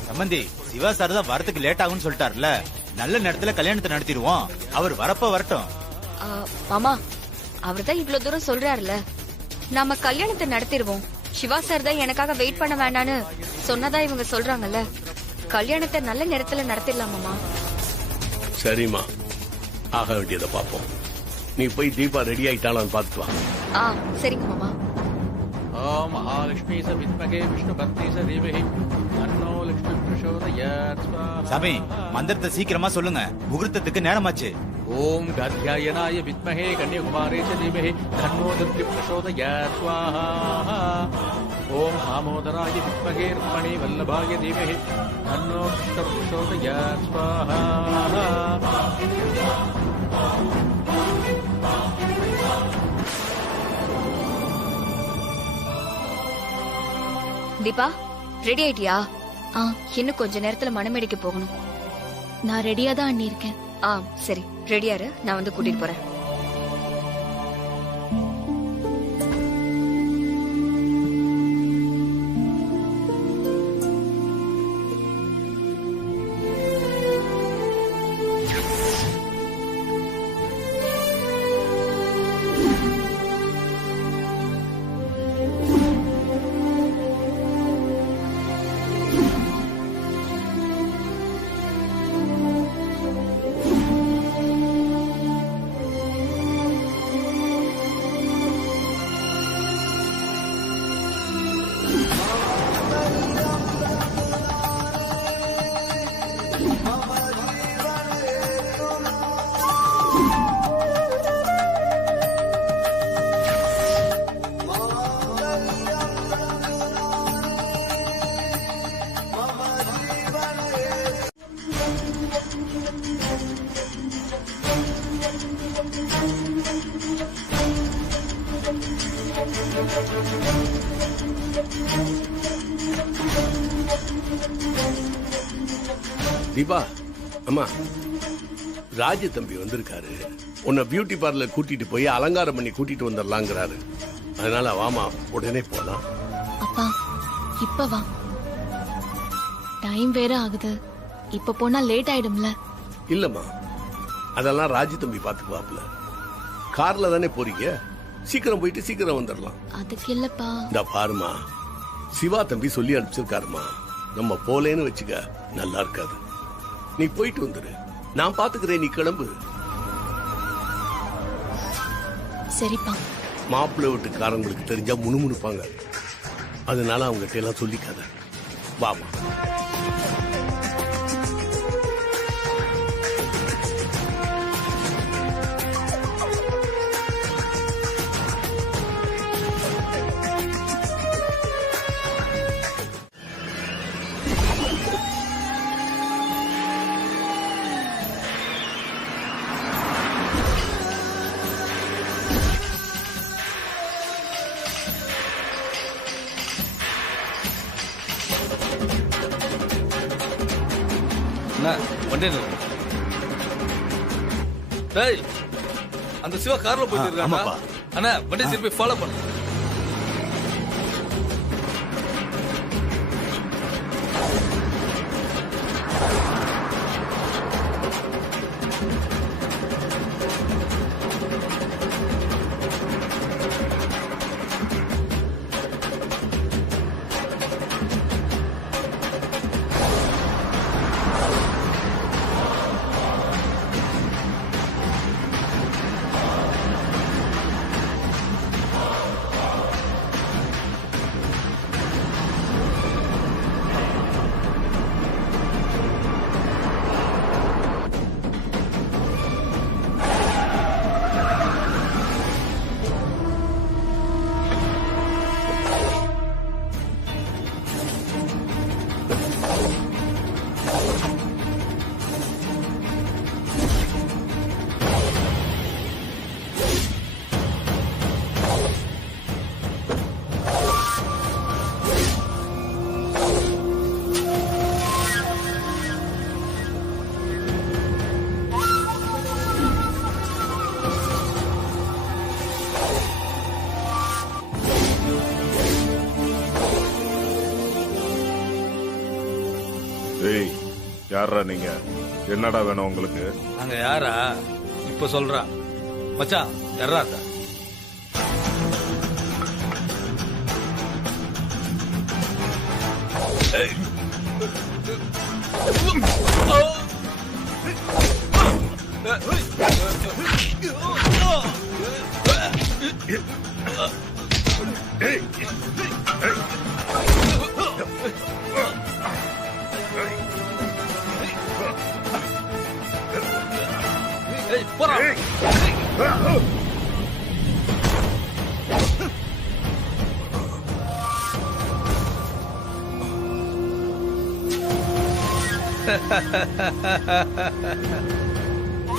சம்பந்தி, சிவா சார் தான் வரத்துக்கு லேட் ஆகும்னு சொல்லிட்டாருல, நல்ல நேரத்துல கல்யாணத்தை நடத்திடுவோம். அவர் வரப்ப வரட்டும். மாமா, அவர் தான் இவ்வளவு தூரம் சொல்றாருல, நாம கல்யாணத்தை நடத்திடுவோம். சிவா சார் தான் எனக்காக வெயிட் பண்ண வேண்டான்னு சொன்னதா இவங்க சொல்றாங்கல்ல, கல்யாணத்தை நல்ல நேரத்துல நடத்திடலாமாமா. சரிம்மா, ஆக வேண்டியதை பாப்போம். நீ போய் தீபா ரெடி ஆயிட்டாளான்னு பார்த்து வா. சரிங்க மாமா. ओम महालक्ष्मी स विद्महे विष्णुपत्नी स धीमहि तन्नो लक्ष्मी प्रचोदयात् स्वाहा. சாமி, மந்திரத்தை சீக்கிரமா சொல்லுங்க, முகூர்த்தத்துக்கு நேரமாச்சு. ओम गाध्यायनाय विद्महे कन्याकुमारी च धीमहि तन्नो दुर्गे प्रचोदयात् स्वाहा. ओम दामोदराय विद्महे रुक्मणी वल्लभाय धीमहि तन्नो कृष्ण प्रचोदयात् स्वाहा. தீபா, ரெடி ஆயிட்டியா? இன்னும் கொஞ்ச நேரத்துல மணமேடைக்கு போகணும். நான் ரெடியா தான் அண்ணி இருக்கேன். சரி, ரெடியாரு, நான் வந்து கூட்டிட்டு போறேன். தீபா அம்மா, ராஜ தம்பி வந்திருக்காரு. உன்னை பியூட்டி பார்லர் கூட்டிட்டு போய் அலங்காரம் பண்ணி கூட்டிட்டு வந்துடலாங்கிறாரு. அதனால வாமா, உடனே போலாம். அப்பா இப்ப வா, டைம் வேற ஆகுது. இப்ப போனா லேட் ஆயிடும்ல. இல்லம்மா, அதெல்லாம் ராஜ தம்பி பாத்துக்குவாப்ல. கார்ல தானே போறீங்க, சீக்கிரம் போயிட்டு சீக்கிரம் வந்துடலாம். அதுக்கு இல்லப்பா. இந்த பாருமா, சிவா தம்பி சொல்லி அனுப்பிச்சிருக்காருமா. நம்ம போலேன்னு வச்சுக்க, நல்லா இருக்காது. நீ போயிட்டு வந்துரு, நான் பாத்துக்கிறேன். நீ கிளம்பு. சரிப்பா. மாப்பிள்ளை வீட்டுக்காரங்களுக்கு தெரிஞ்சா முணுமுணுப்பாங்க. அதனால அவங்க எல்லாம் சொல்லிக்காத. வாமா. அந்த சிவா கார்ல போயிட்டு இருக்காங்க. அண்ணா வண்டி திருப்பி ஃபாலோ பண்ணு. யாரா நீங்க? என்னடா வேணும் உங்களுக்கு? நாங்க யாரா இப்ப சொல்றா மச்சான். யாரா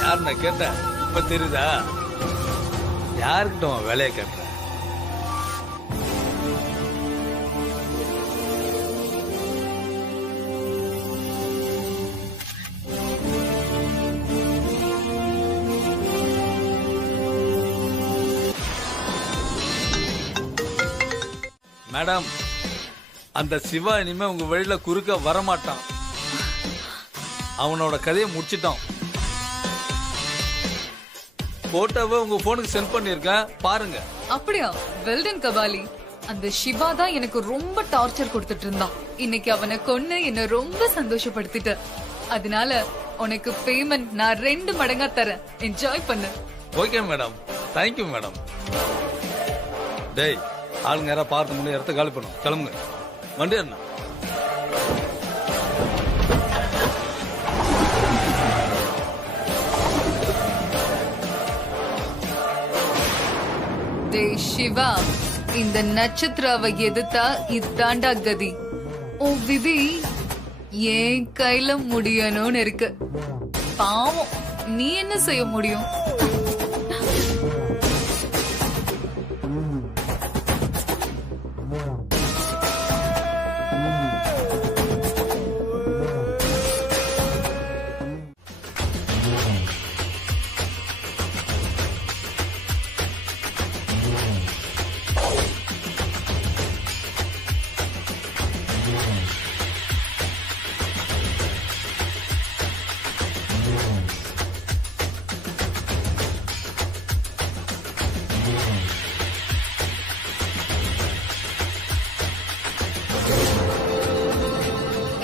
யாருன்னா கேட்ட இப்ப தெரியுதா? யாருக்கிட்ட வேலையை கேட்ட? மேடம், அந்த சிவா இனிமே உங்க வழியில குறுக்க வரமாட்டான். அவனோட கதையை முடிச்சிட்டோம். போட்டோவை உங்க போனுக்கு சென்ட் பண்ணிருக்கேன், பாருங்க. அப்படியா? வெல்டன் கபாலி. அந்த சிவா தான் எனக்கு ரொம்ப டார்ச்சர் கொடுத்துட்டு இருந்தான். இன்னைக்கு அவனை கொன்னு என்ன ரொம்ப சந்தோஷப்படுத்திட்ட. அதனால உனக்கு பேமெண்ட் நான் 2 மடங்கா தரேன். என்ஜாய் பண்ணு. Okay madam, thank you madam. டேய், ஆளுங்க யாராவது பார்த்து முடியும் இடத்த காலி பண்ணும். கிளம்புங்க. வண்டி என்ன டேய் சிவா, இந்த நட்சத்திராவை எதிர்த்தா இதாண்டா கதி. உன் விதி ஏன் கையில முடியணும்னு இருக்கு. பாவம், நீ என்ன செய்ய முடியும்?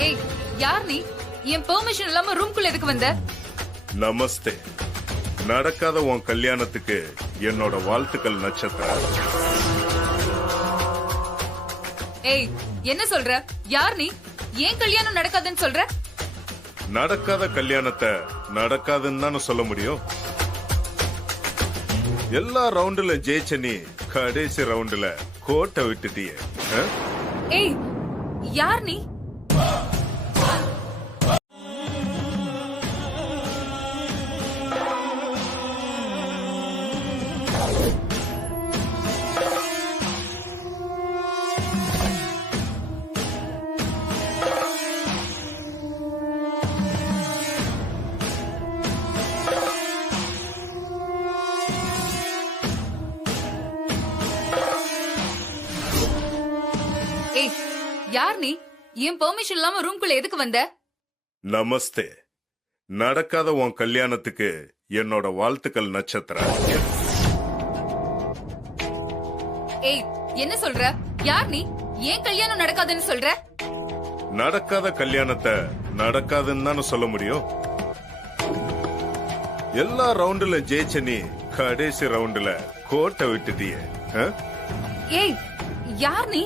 ஏய், யார் நீ? என் பெர்மிஷன் இல்லாம ரூம்குள்ள எதுக்கு வந்த? நமஸ்தே. நடக்காத உன் கல்யாணத்துக்கு என்னோட வாழ்த்துக்கள் நட்சத்திரா. ஏய், என்ன சொல்ற? யார் நீ? ஏன் கல்யாணம் நடக்காதுன்னு சொல்ற? நடக்காத கல்யாணத்தை நடக்காதுன்னு தானே சொல்ல முடியும். எல்லா ரவுண்டுல ஜெயிச்ச நீ கடைசி ரவுண்டுல கோட்டை விட்டுட்டியே. ஏய், யார் நீ? ஏய், யார் நீ? என் பெர்மிஷன் இல்லாம ரூம்குள்ள எதுக்கு வந்த? நமஸ்தே. நடக்காத உன் கல்யாணத்துக்கு என்னோட வாழ்த்துக்கள் நட்சத்திரா. ஏய், என்ன சொல்ற? யார் நீ? ஏன் கல்யாணம் நடக்காதுன்னு சொல்ற? நடக்காத கல்யாணத்தை நடக்காதுன்னு தானே சொல்ல முடியும். எல்லா ரவுண்டுல ஜெயிச்ச நீ கடைசி ரவுண்டுல கோட்டை விட்டுட்டியே. ஏய், யார் நீ?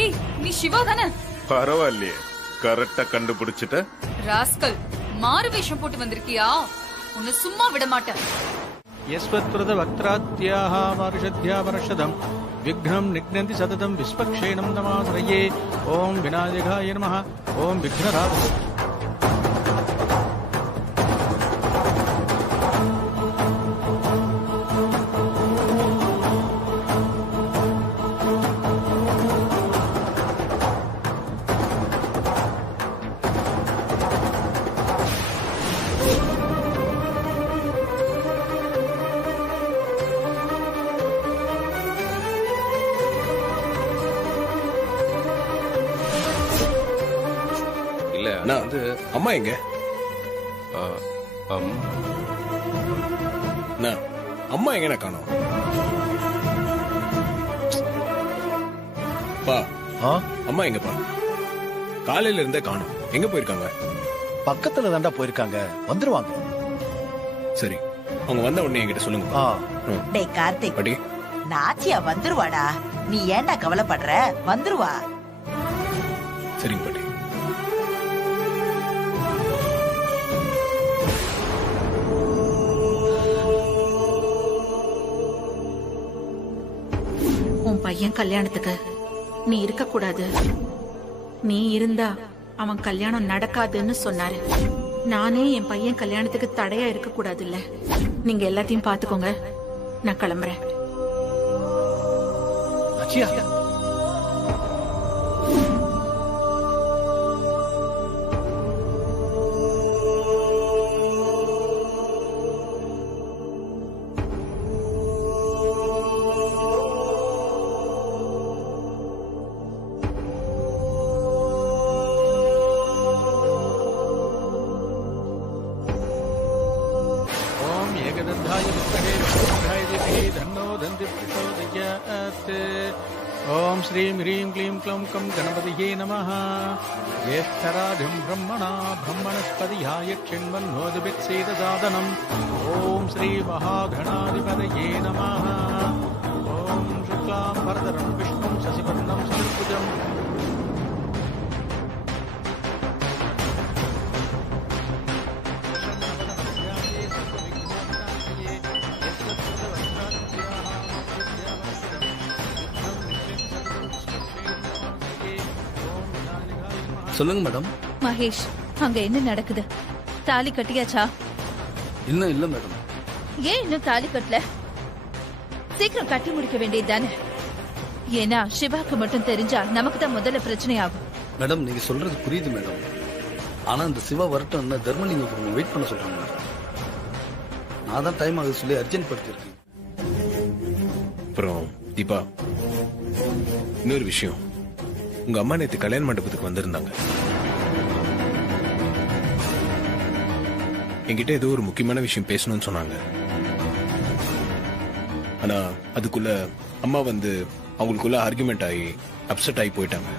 ஏய், நீ சிவா தானே? பரவாயில்லையே, கரெக்டா கண்டுபிடிச்சிட்ட. ராஸ்கல், மாறு வேஷம் போட்டு வந்திருக்கியா? உன்னை சும்மா விட மாட்டேன். यस्वत्प्रद वक्त्रात्याः वर्षद्या वर्षदम् विघ्नं निघ्नन्ति सततं विश्वक्षेणं नमाश्रये. ओम विनायकाय नमः. ओम विघ्नराज. அம்மா எங்க? அம்மா எங்க காணோம்? அம்மா எங்கப்பா? காலையில இருந்தே காணோம். எங்க போயிருக்காங்க? பக்கத்துல தாண்டா போயிருக்காங்க. வந்துருவாங்க. சரி, அவங்க வந்த உடனே என்கிட்ட சொல்லுங்க. டேய் கார்த்திக், நாச்சியா வந்துருவாடா. நீ ஏன்டா கவலைப்படுற? வந்துருவா. சரிங்க பாட்டி. உன் பையன் கல்யாணத்துக்கு நீ இருக்க கூடாது. நீ இருந்தா அவன் கல்யாணம் நடக்காதுன்னு சொன்னாரு. நானே என் பையன் கல்யாணத்துக்கு தடையா இருக்க கூடாது இல்ல. நீங்க எல்லாத்தையும் பாத்துக்கோங்க. நான் கிளம்புறேன். ओम श्रीं ह्रीं क्लीं क्लौं कं गणपतिये नमः ज्येष्ठराजं ब्रह्मणा ब्रह्मणस्पतिहाय क्षिण्वन्नोदिभित्सेदसादनम् ओम श्री महागणाधिपतये नमः ओम शुक्लां वरदरं विष्णुं शशिवर्णं चतुर्भुजम् சொல்லுங்க மேடம். மகேஷ், அங்க என்ன நடக்குது? தாலி கட்டியாச்சா? இன்னும் இல்ல மேடம். ஏன் இன்னும் தாலி கட்டல? சீக்கிரம் கட்டி முடிக்க வேண்டியது தானே? ஏன்னா சிவாக்கு மட்டும் தெரிஞ்சா நமக்கு தான் முதல்ல பிரச்சனை ஆகும். மேடம் நீங்க சொல்றது புரியுது மேடம். ஆனா இந்த சிவா வரட்டும் தர்மலிங்க வெயிட் பண்ண சொல்றாங்க மேடம். நான் தான் டைம் ஆகுது சொல்லி அர்ஜென்ட் படுத்திருக்கேன். அப்புறம் தீபா, இன்னொரு விஷயம், உங்க அம்மா நேத்து கல்யாண மண்டபத்துக்கு வந்திருந்தாங்க. என்கிட்ட ஏதோ ஒரு முக்கியமான விஷயம் பேசணும்னு சொன்னாங்க. ஆனா அதுக்குள்ள அம்மா வந்து அவங்களுக்குள்ள ஆர்குமெண்ட் ஆகி அப்செட் ஆகி போயிட்டாங்க.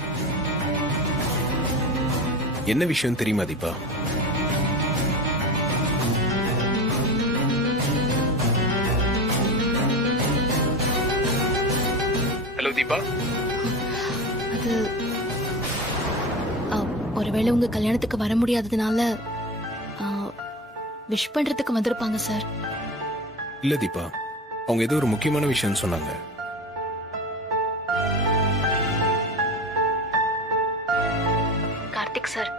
என்ன விஷயம் தெரியுமா தீபா? ஹலோ தீபா. அது ஒருவேளை உங்க கல்யாணத்துக்கு வர முடியாததுனால விஷ் பண்றதுக்கு வந்திருப்பாங்க சார். இல்ல தீபா, அவங்க ஏதோ ஒரு முக்கியமான விஷயம் சொன்னாங்க. கார்த்திக் சார்,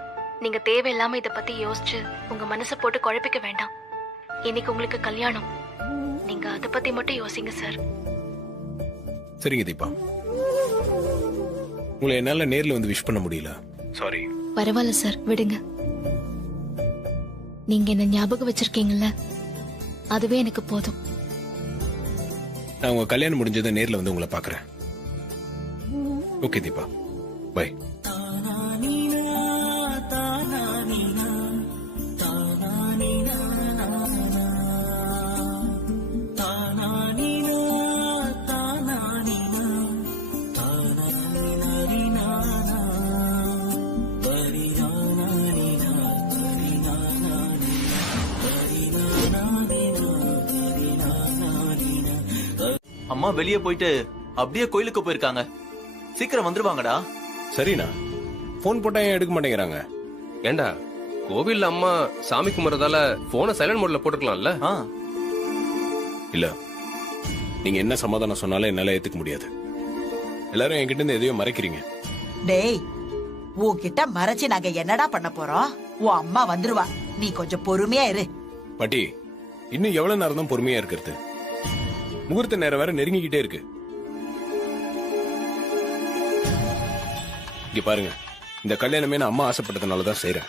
நீங்க தேவையில்லாம இத பத்தி யோசிச்சு உங்க மனசை போட்டு குழப்பிக்க வேண்டாம். இன்னைக்கு உங்களுக்கு கல்யாணம், நீங்க அத பத்தி மட்டும் யோசிங்க சார். சரிங்க தீபா, உங்களை என்னால நேர்ல வந்து விஷ் பண்ண முடியல, சாரி. பரவாயில்ல சார், விடுங்க. நீங்க என்ன ஞாபகம் வச்சிருக்கீங்கல்ல, அதுவே எனக்கு போதும். நான் உங்க கல்யாணம் முடிஞ்சதை நேர்ல வந்து உங்களை பாக்குறேன். Okay Deepa, bye. அம்மா வெளியே போயிட்டு அப்படியே கோயிலுக்கு போயிருக்காங்க. சீக்கிரம் வந்துருவாங்கடா. சரிண்ணா. போன் போட்டா ஏன் எடுக்க மாட்டேங்கிறாங்க? ஏண்டா கோவில்ல அம்மா சாமி கும்பிட்றதால போனை சைலண்ட் மோட்ல போட்டுக்கலாம்ல? இல்ல, நீங்க என்ன சமாதானம் சொன்னாலும் என்னால ஏத்துக்க முடியாது. எல்லாரும் என்கிட்ட இருந்து எதையோ மறைக்கிறீங்க. டேய், உன்கிட்ட மறைச்சு நாங்க என்னடா பண்ண போறோம்? உன் அம்மா வந்துருவா, நீ கொஞ்சம் பொறுமையா இரு. பாட்டி, இன்னும் எவ்வளவு நேரம் தான் பொறுமையா இருக்கிறது? முகூர்த்த நேரம் வேற நெருங்கிக்கிட்டே இருக்கு. இங்க பாருங்க, இந்த கல்யாணமே நான் அம்மா ஆசைப்பட்டதுனாலதான் செய்யறேன்.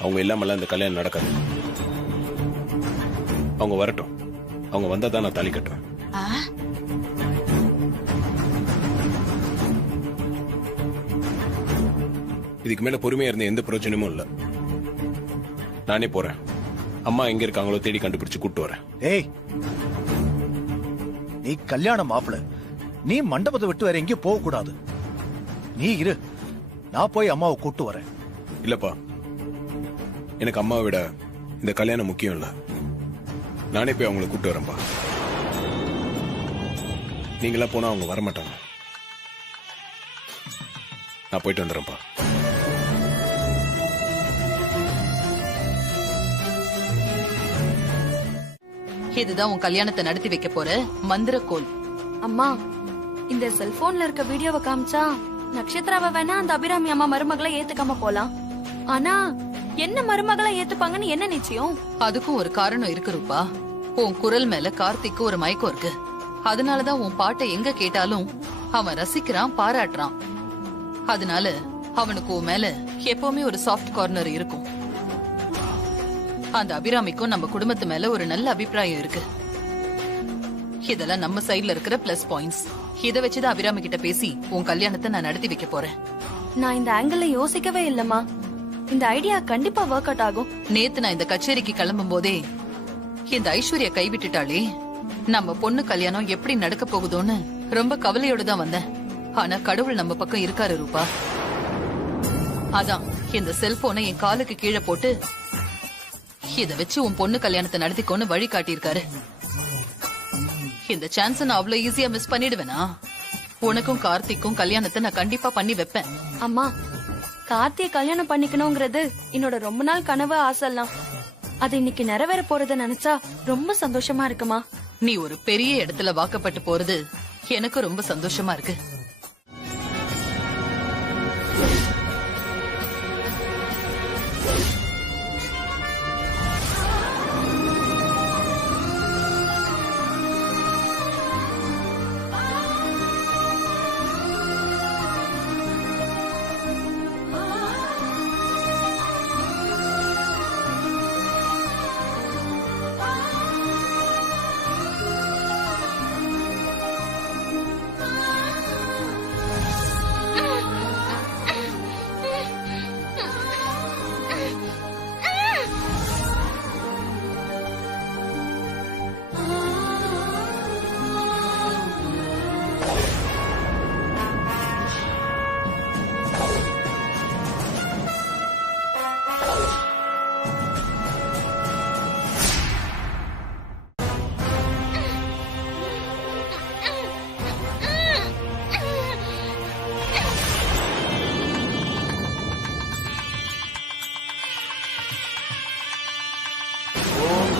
அவங்க இல்லாமலாம் இந்த கல்யாணம் நடக்காது. அவங்க வரட்டும், அவங்க வந்தா தான் நான் தாலி கட்டுவேன். இதுக்கு மேல பொறுமையா இருந்த எந்த பிரயோஜனமும் இல்ல. நானே போறேன். அம்மா எங்க இருக்காங்களோ தேடி கண்டுபிடிச்சு கூட்டு வரேன். ஏய், நீ கல்யாண மாப்பிள, நீ மண்டபத்தை விட்டு வேற எங்கேயும் போக கூடாது. நீ இரு, நான் போய் அம்மாவை கூட்டு வரேன். இல்லப்பா, எனக்கு அம்மாவை விட இந்த கல்யாணம் முக்கியம் இல்ல. நானே போய் அவங்களை கூட்டு வரேன்பா. நீங்களா போனா அவங்க வரமாட்டாங்க. நான் போயிட்டு வந்துடுறேன்ப்பா. இதுதான் உன் கல்யாணத்தை நடத்தி வைக்க போற மந்திரக்கோல். அம்மா, இந்த செல்போன்ல இருக்க வீடியோவை காமிச்சா நட்சத்திராவை வேணா அந்த அபிராமி அம்மா மருமகளை ஏத்துக்காம போலாம். ஆனா என்ன மருமகளை ஏத்துப்பாங்கன்னு என்ன நிச்சயம்? அதுக்கும் ஒரு காரணம் இருக்கு ரூபா. உன் குரல் மேல கார்த்திக்கு ஒரு மயக்கம் இருக்கு. அதனாலதான் உன் பாட்டை எங்க கேட்டாலும் அவன் ரசிக்கிறான், பாராட்டுறான். அதனால அவனுக்கு உன் மேல எப்பவுமே ஒரு சாஃப்ட் கார்னர் இருக்கும். அந்த அபிராமிக்கும் நம்ம குடும்பத்து மேல ஒரு நல்ல அபிப்பிராயம் இருக்கு. இதெல்லாம் நம்ம சைடுல இருக்கிற பிளஸ் பாயிண்ட்ஸ். இத வச்சுதான் அபிராமி கிட்ட பேசி உன் கல்யாணத்தை நான் நடத்தி வைக்க போறேன். நான் இந்த ஆங்கிள் யோசிக்கவே இல்லம்மா. இந்த ஐடியா கண்டிப்பா ஒர்க் அவுட் ஆகும். நேத்து நான் இந்த கச்சேரிக்கு கிளம்பும் போதே இந்த ஐஸ்வர்யா கைவிட்டுட்டாளே, நம்ம பொண்ணு கல்யாணம் எப்படி நடக்க போகுதோன்னு ரொம்ப கவலையோட தான் வந்தேன். ஆனா கடவுள் நம்ம பக்கம் இருக்காரு ரூபா. அதான் இந்த செல்போனை என் காலுக்கு கீழே போட்டு இத வச்சு உன் பொண்ணு கல்யாணத்தை நடத்திக்கொண்டு வழி காட்டியிருக்காரு. இந்த சான்ஸ் நான் அவ்வளவு ஈஸியா மிஸ் பண்ணிடுவேனா? உனக்கும் கார்த்திக்கும் கல்யாணத்தை நான் கண்டிப்பா பண்ணி வைப்பேன். அம்மா, கார்த்தியை கல்யாணம் பண்ணிக்கணுங்கிறது என்னோட ரொம்ப நாள் கனவு ஆசைலாம். அது இன்னைக்கு நிறைவேற போறத நினைச்சா ரொம்ப சந்தோஷமா இருக்குமா. நீ ஒரு பெரிய இடத்துல வாக்கப்பட்டு போறது எனக்கு ரொம்ப சந்தோஷமா இருக்கு.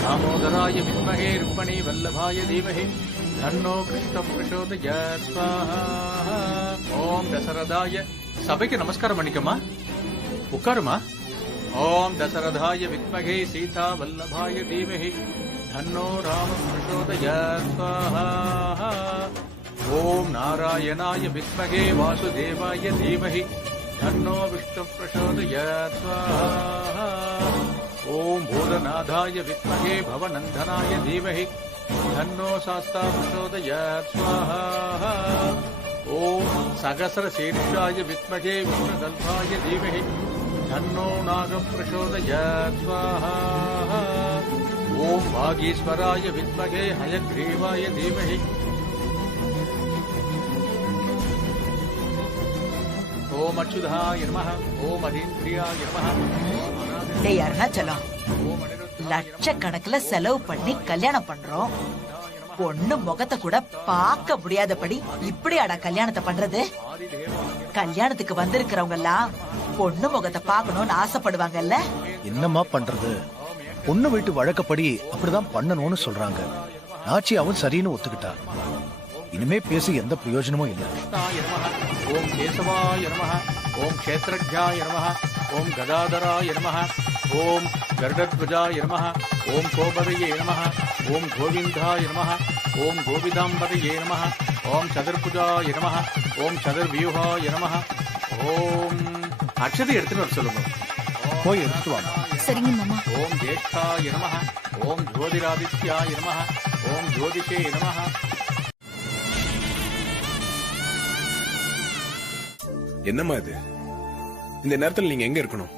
दामोदराय विद्महे रुक्मणी वल्लभाय धीमहि तन्नो कृष्ण प्रचोदयात् स्वाहा. ஓம் தசரதாய. சபைக்கு நமஸ்காரம் பண்ணிக்கமா, உட்காருமா. ஓம் தசரதாய வித்மகே சீதா வல்லபாய தீமஹி தன்னோ ராம பிரச்சோதயாத் ஸ்வாஹா. ஓம் நாராயணாய வித்மகே வாசுதேவாய தீமஹி தன்னோ விஷ்ணு பிரச்சோதயாத் ஸ்வாஹா. ஓம் பூதநாதாய வித்மகே பவநந்தனாய தீமஹி தன்னோ சாஸ்தா பிரச்சோதயாத் ஸ்வாஹா. ஓம் சகசர சீர்ஷாய வித்மகே விஷ்ணுகல்பாய தீமஹி தன்னோ நாக பிரச்சோதயாத் ஸ்வாஹா. ஓம் வாகீஸ்வராய வித்மகே ஹயக்ரீவாய தீமஹி ஓம் அச்சுதாய நமஹ. ஓம் அதீந்திரியாய நமஹ. டேய் அருணாச்சலம், லட்சக்கணக்குல செலவு பண்ணி கல்யாணம் பண்றோம். பொண்ணு முகத்தை கூட பார்க்க முடியாதபடி இப்படியாடா கல்யாணத்தை பண்றது? கல்யாணத்துக்கு வந்திருக்கிறவங்க எல்லாம் பொண்ணு முகத்தை பார்க்கணும்னு ஆசைப்படுவாங்கல்ல. என்னம்மா பண்றது? பொண்ணு வீட்டு வழக்கப்படி அப்படிதான் பண்ணணும்னு சொல்றாங்க. நாச்சியாவும் சரின்னு ஒத்துக்கிட்டா. இனிமே பேசி எந்த பிரயோஜனமும் இல்லை. ஓம் கேசவாய நமஹ. ஓம் க்ஷேத்ரஜ்ஞாய நமஹ. ஓம் கதாதராய நமஹ. ஓம் கருடத்வஜாய நமஹ. ஓம் கோபதயே நமஹ. ஓம் கோவிந்தாய நமஹ. ஓம் கோவிதாம்பதயே நமஹ. ஓம் சதுர்புஜாய நமஹ. ஓம் சதுர்வியூஹாய நமஹ. ஓம் அக்ஷதை எடுத்துன்னு வர சொல்லுங்க. போய் எடுத்துட்டு வாங்க. சரிங்க மாமா. ஓம் ஜேஷ்டாய நமஹ. ஓம் ஜோதிராதித்யாய நமஹ. ஓம் ஜோதிஷே நமஹ. என்னம்மா இது? இந்த நேரத்துல நீங்க எங்க இருக்கணும்?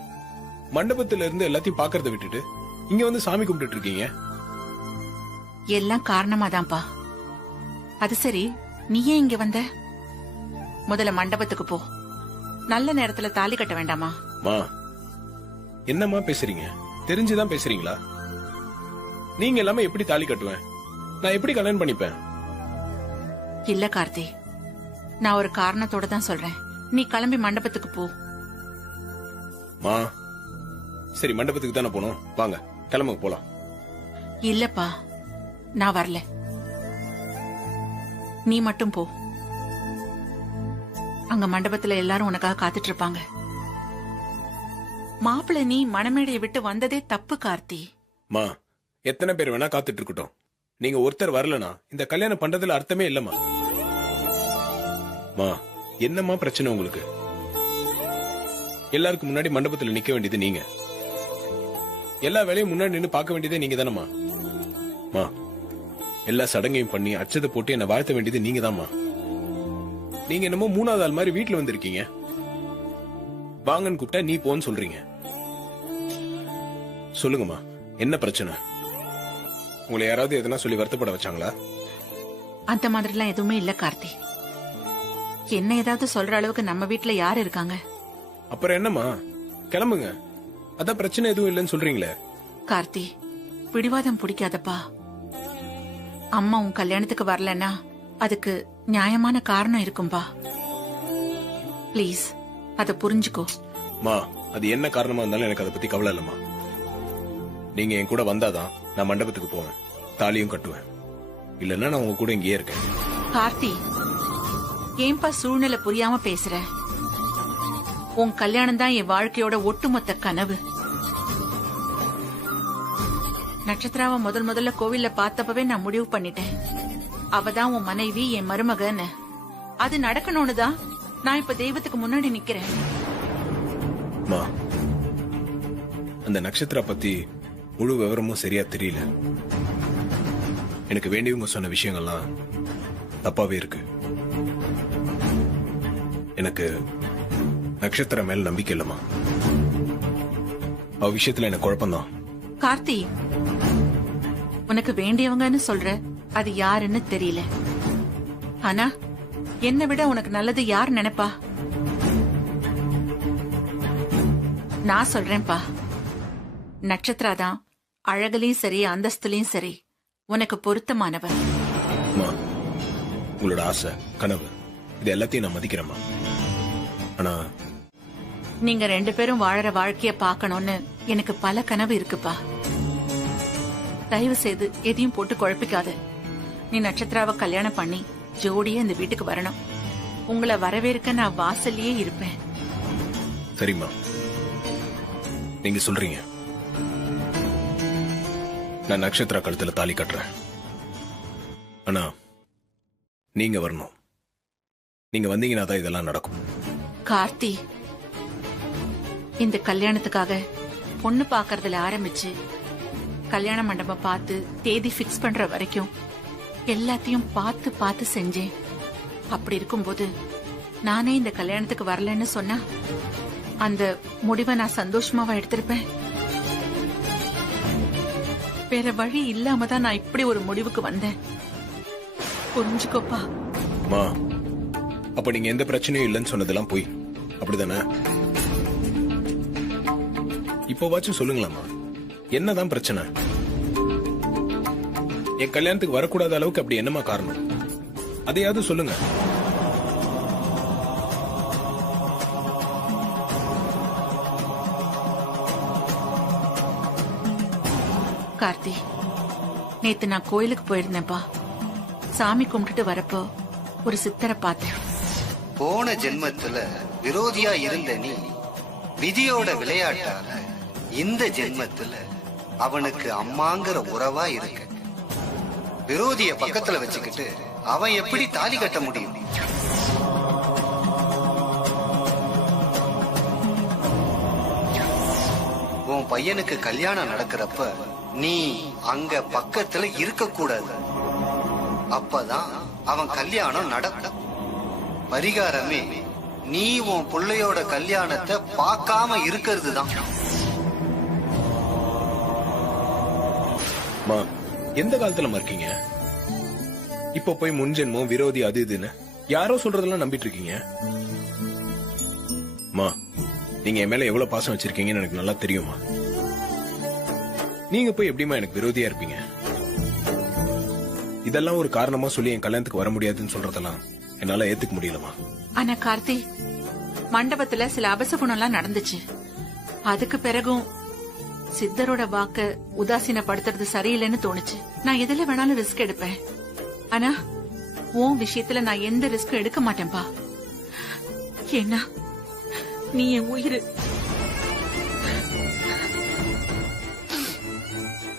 மண்டபத்துல இருந்து எல்லாத்தையும் பாக்குறத விட்டுட்டு இங்க வந்து சாமி கும்பிட்டு இருக்கீங்க. எல்லாம் காரணமாதான்ப்பா. அது சரி, நீ ஏன் இங்க வந்த? முதல்ல மண்டபத்துக்கு போ. நல்ல நேரத்துல தாலி கட்ட வேண்டாமா? மா, என்னம்மா பேசுறீங்க? தெரிஞ்சுதான் பேசுறீங்களா? நீங்க எல்லாமே எப்படி தாலி கட்டுவேன்? நான் எப்படி கல்யாணம் பண்ணிப்பேன்? இல்ல கார்த்தி, நான் ஒரு காரணத்தோட தான் சொல்றேன். நீ கிளம்பி மண்டபத்துக்கு போ. மா, சரி மண்டபத்துக்கு தானே போனோம், வாங்க கிளம்புங்க போலாம். இல்லப்பா, நான் வரல. நீ மட்டும் போ. அங்க மண்டபத்துல எல்லாரும் உனக்காக காத்துட்டு இருப்பாங்க. மாப்பிள்ள நீ மணமேடையை விட்டு வந்ததே தப்பு கார்த்தி. மா, எத்தனை பேர் வேணா காத்துட்டு இருக்கட்டும். நீங்க ஒருத்தர் வரலனா இந்த கல்யாணம் பண்றதுல அர்த்தமே இல்லம்மா. மா, என்னம்மா பிரச்சனை உங்களுக்கு? எல்லாருக்கும் முன்னாடி மண்டபத்துல நிக்க வேண்டியது நீங்க. எல்லா வேலையும் முன்னாடி நின்னு பார்க்க வேண்டியதே நீங்க தானம்மா. மா, எல்லா சடங்கையும் பண்ணி அச்சதை போட்டு என்ன வாழ்த்த வேண்டியது நீங்க தான்மா. நீங்க என்னமோ மூணாவது ஆள் மாதிரி வீட்டுல வந்திருக்கீங்க. வாங்கன்னு கூப்பிட்டா நீ போன்னு சொல்றீங்க. சொல்லுங்கம்மா, என்ன பிரச்சனை? உங்களை யாராவது எதனா சொல்லி வருத்தப்பட வச்சாங்களா? அந்த மாதிரிலாம் எதுவுமே இல்ல கார்த்தி. என்ன ஏதாவது சொல்ற அளவுக்கு நம்ம வீட்டுல யாரு இருக்காங்க? அப்புறம் என்னம்மா, கிளம்புங்க. அதான் பிரச்சனை எதுவும் இல்லைன்னு சொல்றீங்களே. கார்த்தி, பிடிவாதம் பிடிக்காதப்பா. அம்மா உன் கல்யாணத்துக்கு வரலன்னா அதுக்கு நியாயமான காரணம் இருக்கும்பா. ப்ளீஸ் அத புரிஞ்சுக்கோ. மா, அது என்ன காரணமா இருந்தாலும் எனக்கு அதை பத்தி கவலை இல்லம்மா. நீங்க என் கூட வந்தாதான் நான் மண்டபத்துக்கு போவேன், தாலியும் கட்டுவேன். இல்லன்னா நான் உங்க கூட இங்கேயே இருக்கேன். கார்த்தி, ஏன்பா சூழ்நிலை புரியாம பேசுற? உன் கல்யாணம் தான் என் வாழ்க்கையோட ஒட்டுமொத்த கனவு. நட்சத்திராவை முதல்ல கோவில்ல பார்த்தப்பவே நான் முடிவு பண்ணிட்டேன். அவதான் உன் மனைவி, என் மருமகன்னு. அது நடக்கணும்னு தான் நான் இப்ப தெய்வத்துக்கு முன்னாடி நிக்கிறேன். மா, அந்த நட்சத்திரா பத்தி முழு விவரமும் சரியா தெரியல. எனக்கு வேண்டியவங்க சொன்ன விஷயங்கள்லாம் தப்பாவே இருக்கு. எனக்கு நட்சத்திர மேல நம்பிக்கை இல்லம்மா. அவ விஷயத்துல எனக்கு குழப்பம்தான். கார்த்தி, உனக்கு வேண்டியவங்கன்னு சொல்ற, அது யாருன்னு தெரியல. ஆனா என்னை விட உனக்கு நல்லது யார் நினைப்பா? நான் சொல்றேன்பா, நட்சத்திரா தான் அழகுலயும் சரி அந்தஸ்துலயும் சரி உனக்கு பொருத்தமானவர். உங்களோட ஆசை, கனவு, இது எல்லாத்தையும் நான் மதிக்கிறேம்மா. ஆனா நீங்க 2 பேரும் வாழற வாழ்க்கைய பாக்கணும்னு எனக்கு பல கனவு இருக்குப்பா. தயவு செய்து எதையும் போட்டு குழப்பிக்காத. நீ நட்சத்திராவை கல்யாணம் பண்ணி ஜோடியா இந்த வீட்டுக்கு வரணும். உங்களை வரவேற்க நான் வாசல்லையே இருப்பேன். சரிம்மா, நீங்க சொல்றீங்க. நான் நட்சத்திரா கழுத்துல தாலி கட்டுறேன். ஆனா நீங்க வரணும். நீங்க வந்தீங்கன்னா தான் இதெல்லாம் நடக்கும். கார்த்தி, இந்த கல்யாணத்துக்காக பொண்ணு பாக்கறதுல ஆரம்பிச்சு கல்யாண மண்டபம் பார்த்து தேதி பிக்ஸ் பண்ற வரைக்கும் எல்லாத்தையும் பார்த்து செஞ்சேன். அப்படி இருக்கும்போது நானே இந்த கல்யாணத்துக்கு வரலன்னு சொன்னா அந்த முடிவை நான் சந்தோஷமாவா எடுத்திருப்பேன்? வேற வழி இல்லாம தான் நான் இப்படி ஒரு முடிவுக்கு வந்தேன். புரிஞ்சுக்கோப்பா. மா, அப்ப நீங்க எந்த பிரச்சனையும் இல்லைன்னு சொன்னதெல்லாம் போய் அப்படிதானே? இப்போவாச்சும் சொல்லுங்களாமா, என்னதான் பிரச்சனை? என் கல்யாணத்துக்கு வரக்கூடாத அளவுக்கு அப்படி என்னமா காரணம்? அதையாவது சொல்லுங்க. கார்த்தி, நேத்து நான் கோயிலுக்கு போயிருந்தேன்ப்பா. சாமி கும்பிட்டுட்டு வரப்போ ஒரு சித்தரை பார்த்தேன். போன ஜென்மத்துல விரோதியா இருந்த நீ விதியோட விளையாட்டால இந்த ஜென்மத்துல அவனுக்கு அம்மாங்கிற உறவா இருக்க. விரோதிய பக்கத்துல வச்சுக்கிட்டு அவன் எப்படி தாலி கட்ட முடியும்? உன் பையனுக்கு கல்யாணம் நடக்கிறப்ப நீ அங்க பக்கத்துல இருக்க கூடாது. அப்பதான் அவன் கல்யாணம் நடக்கும். பரிகாரமே நீ உன் பிள்ளையோட கல்யாணத்தை பார்க்காம இருக்கிறது தான். எந்த காலத்துல இருக்கீங்க? இப்ப போய் முன்ஜென்மம் விரோதி அது இதுன்னு யாரோ சொல்றதெல்லாம் நம்பிட்டு இருக்கீங்க. மா, நீங்க என் மேல எவ்வளவு பாசம் வச்சிருக்கீங்கன்னு எனக்கு நல்லா தெரியுமா. நீங்க போய் எப்படிமா எனக்கு விரோதியா இருப்பீங்க? இதெல்லாம் ஒரு காரணமா சொல்லி என் கல்யாணத்துக்கு வர முடியாதுன்னு சொல்றதெல்லாம் என்னால ஏத்துக்க முடியலமா. ஆனா கார்த்தி, மண்டபத்துல சில அபசகுணம் எல்லாம் நடந்துச்சு. அதுக்கு பிறகும் சித்தரோட வாக்க உதாசீனப்படுத்துறது சரியில்லைன்னு தோணுச்சு. நான் எதுல வேணாலும் ரிஸ்க் எடுப்பேன். ஆனா உன் விஷயத்துல நான் எந்த ரிஸ்க்கும் எடுக்க மாட்டேன்பா. ஏன்னா நீ என் உயிர்.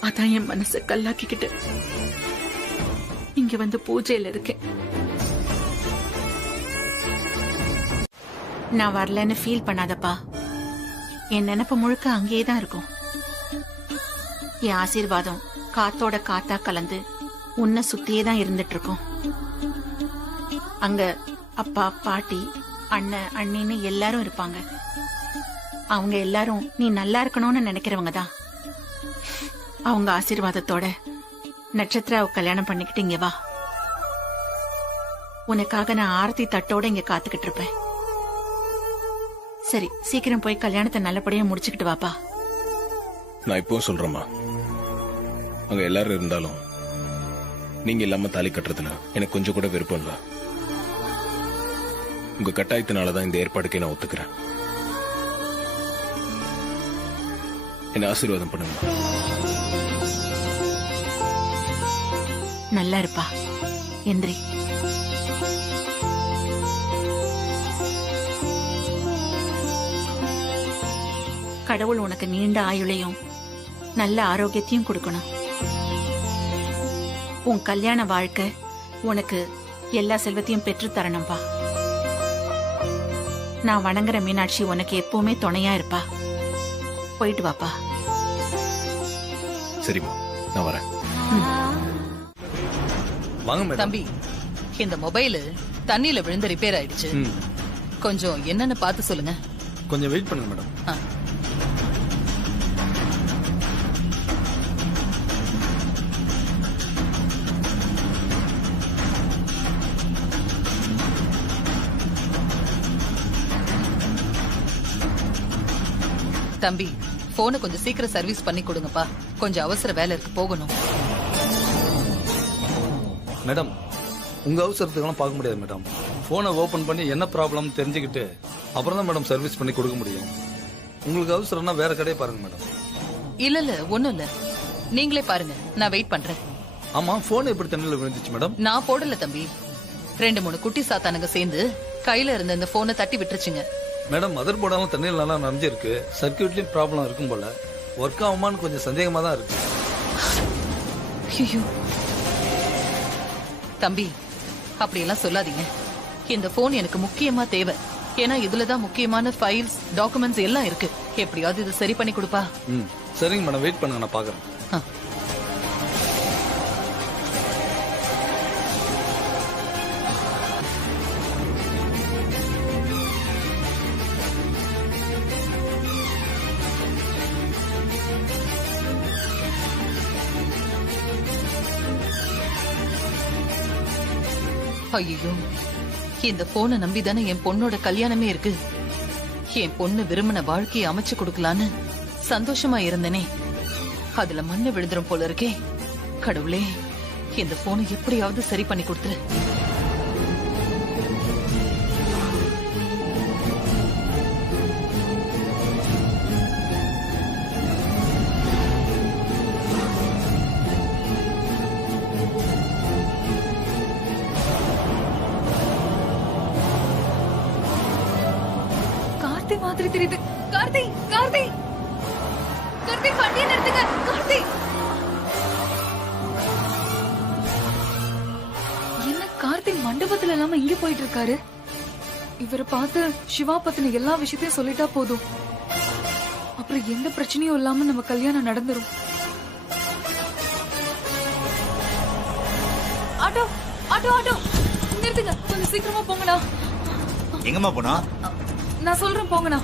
அதான் என் மனசை கல்லாக்கிக்கிட்டு இங்க வந்து பூஜையில இருக்கேன். நான் வரலன்னு ஃபீல் பண்ணாதப்பா. என் நினைப்பு முழுக்க அங்கேயேதான் இருக்கும். என் ஆசீர்வாதம் காத்தோட காத்தா கலந்து உன்னை சுத்தியே தான் இருந்துட்டு இருக்கும். அங்க அப்பா, பாட்டி, அண்ணன், அண்ணின்னு எல்லாரும் இருப்பாங்க. அவங்க எல்லாரும் நீ நல்லா இருக்கணும்னு நினைக்கிறவங்க தான். அவங்க ஆசீர்வாதத்தோட நட்சத்திராவை கல்யாணம் பண்ணிக்கிட்டு இங்க வா. உனக்காக நான் ஆரத்தி தட்டோட இங்க காத்துக்கிட்டு இருப்பேன். சரி, சீக்கிரம் போய் கல்யாணத்தை நல்லபடியா முடிச்சுக்கிட்டு வாப்பா. நான் இப்பவும் சொல்றேம்மா, அங்க எல்லாரும் இருந்தாலும் நீங்க இல்லாம தாலி கட்டுறதுல எனக்கு கொஞ்சம் கூட விருப்பம் இல்ல. உங்க கட்டாயத்தினாலதான் இந்த ஏற்பாடுக்கே நான் ஒத்துக்கிறேன். என்ன ஆசீர்வாதம் பண்ணுங்க. நல்லா இருப்பா. எந்திரி. கடவுள் உனக்கு நீண்ட ஆயுளையும் நல்ல ஆரோக்கியத்தையும் கொடுக்கணும். உன் கல்யாண வாழ்க்கை உனக்கு எல்லா செல்வத்தையும் பெற்று தரணும்பா. நான் வணங்குற மீனாட்சி உனக்கு எப்பவுமே துணையா இருப்பா. போயிட்டு வாப்பா. சரிம்மா, நான் வரேன். வாங்க மேடம். தம்பி, இந்த மொபைல் தண்ணியில விழுந்து ரிப்பேர் ஆயிடுச்சு. கொஞ்சம் என்னன்னு பார்த்து சொல்லுங்க. கொஞ்சம் வெயிட் பண்ணுங்க மேடம். தம்பி, போனை கொஞ்சம் சீக்கிரம் சர்வீஸ் பண்ணி கொடுங்கப்பா. கொஞ்சம் அவசர வேலை இருக்கு, போகணும். மேடம், உங்க அவசரத்துக்கெல்லாம் பார்க்க முடியாது மேடம். போனை ஓபன் பண்ணி என்ன ப்ராப்ளம் தெரிஞ்சுக்கிட்டு அப்புறம் தான் மேடம் சர்வீஸ் பண்ணி கொடுக்க முடியும். உங்களுக்கு அவசரம்னா வேற கடையை பாருங்க மேடம். இல்ல ஒண்ணும் இல்ல, நீங்களே பாருங்க, நான் வெயிட் பண்றேன். ஆமா, போன் எப்படி தண்ணியில விழுந்துச்சு மேடம்? நான் போடல தம்பி, 2-3 குட்டி சாத்தானுங்க சேர்ந்து கையில இருந்த இந்த போனை தட்டி விட்டுருச்சுங்க. மேடம், மதர் போர்டெல்லாம் தண்ணியில் நல்லா நனைஞ்சிருக்கு. சர்க்கியூட்லயும் ப்ராப்ளம் இருக்கும் போல. ஒர்க் ஆகுமான்னு கொஞ்சம் சந்தேகமா தான் இருக்கு. தம்பி, அப்படியெல்லாம் சொல்லாதீங்க. இந்த போன் எனக்கு முக்கியமா தேவை. ஏன்னா இதுலதான் முக்கியமான ஃபைல்ஸ், டாக்குமெண்ட்ஸ் எல்லாம் இருக்கு. எப்படியாவது இது சரி பண்ணி கொடுப்பா. சரிங்க மேடம், வெயிட் பண்ணுங்க, நான் பாக்குறேன். ஐயோ, இந்த போனை நம்பிதானே என் பொண்ணோட கல்யாணமே இருக்கு. என் பொண்ணு விரும்பின வாழ்க்கையை அமைச்சு கொடுக்கலான்னு சந்தோஷமா இருந்தனே, அதுல மண்ணு விழுந்துரும் போல இருக்கே. கடவுளே, இந்த போனை எப்படியாவது சரி பண்ணி கொடுத்துரு. மாதிரி தெரியுது. கார்த்தி, கார்த்தி, கார்த்தி, வண்டியை நிறுத்துங்க. கார்த்தி, என்ன கார்த்தி மண்டபத்துல இல்லாம இங்க போயிட்டு இருக்காரு? இவரை பார்த்து சிவா பத்தின எல்லா விஷயத்தையும் சொல்லிட்டா போதும். அப்புறம் எந்த பிரச்சனையும் இல்லாம நம்ம கல்யாணம் நடந்துரும். ஆட்டோ, ஆட்டோ, ஆட்டோ, நிறுத்துங்க. கொஞ்சம் சீக்கிரமா போங்கண்ணா. எங்கம்மா போனா? நான் சொல்றேன், போங்கண்ணா.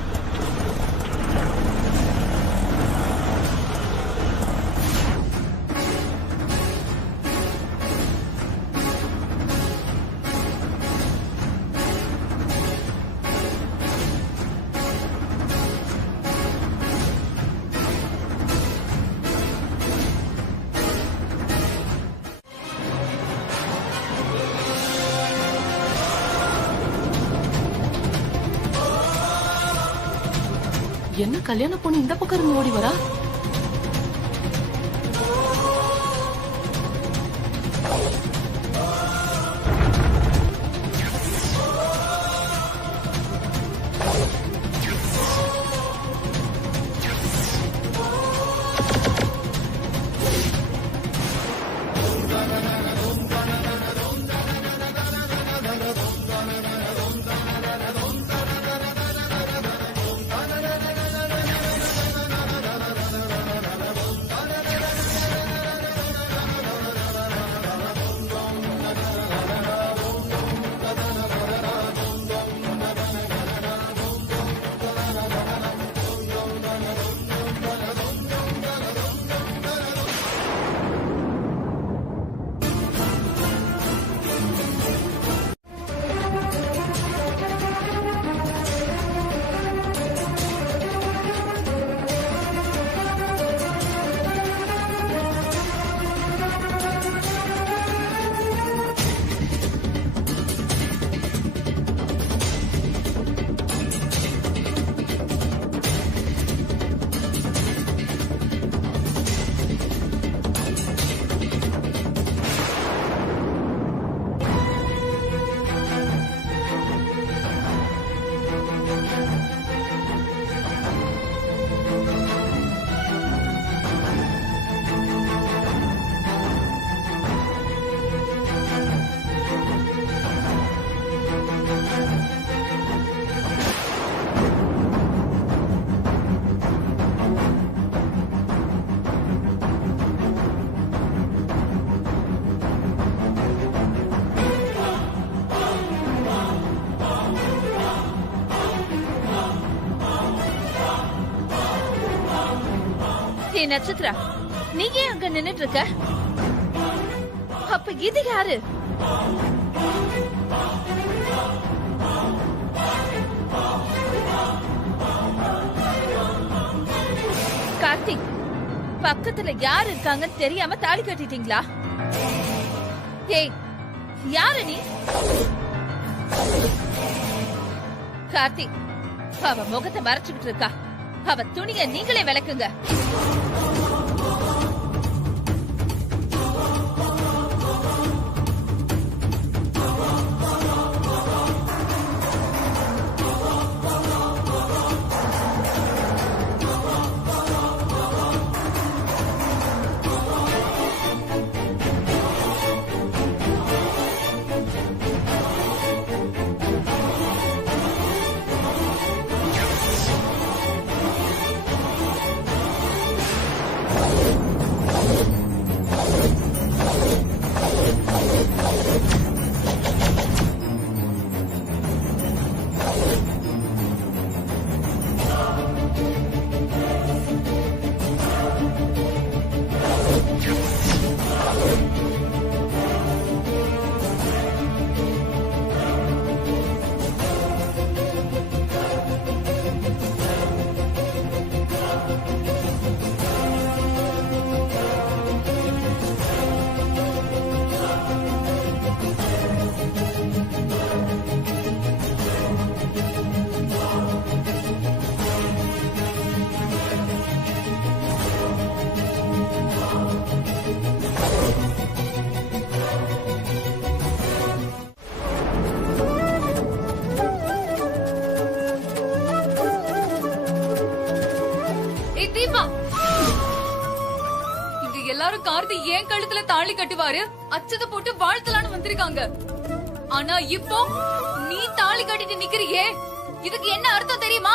என்ன கல்யாண பொண்ணு இந்த பக்கம் இருந்து ஓடி வரா? ஏ நட்சத்திரா, நீ ஏன் அங்க நின்னுட்டு இருக்க? அப்ப இது யாரு? கார்த்திக், பக்கத்துல யார் இருக்காங்கன்னு தெரியாம தாலி கட்டிட்டீங்களா? ஏய், யாரு நீ? கார்த்திக், அவ முகத்தை மறைச்சுக்கிட்டு இருக்கா. அவ துணிய நீங்களே விளக்குங்க. எல்லாரும் கார்த்தி ஏன் கழுத்துல தாலி கட்டுவாரு, அச்சத போட்டு வாழ்த்தலான்னு வந்திருக்காங்க. ஆனா இப்போ நீ தாலி கட்டிட்டு நிக்கிறியே, இதுக்கு என்ன அர்த்தம் தெரியுமா?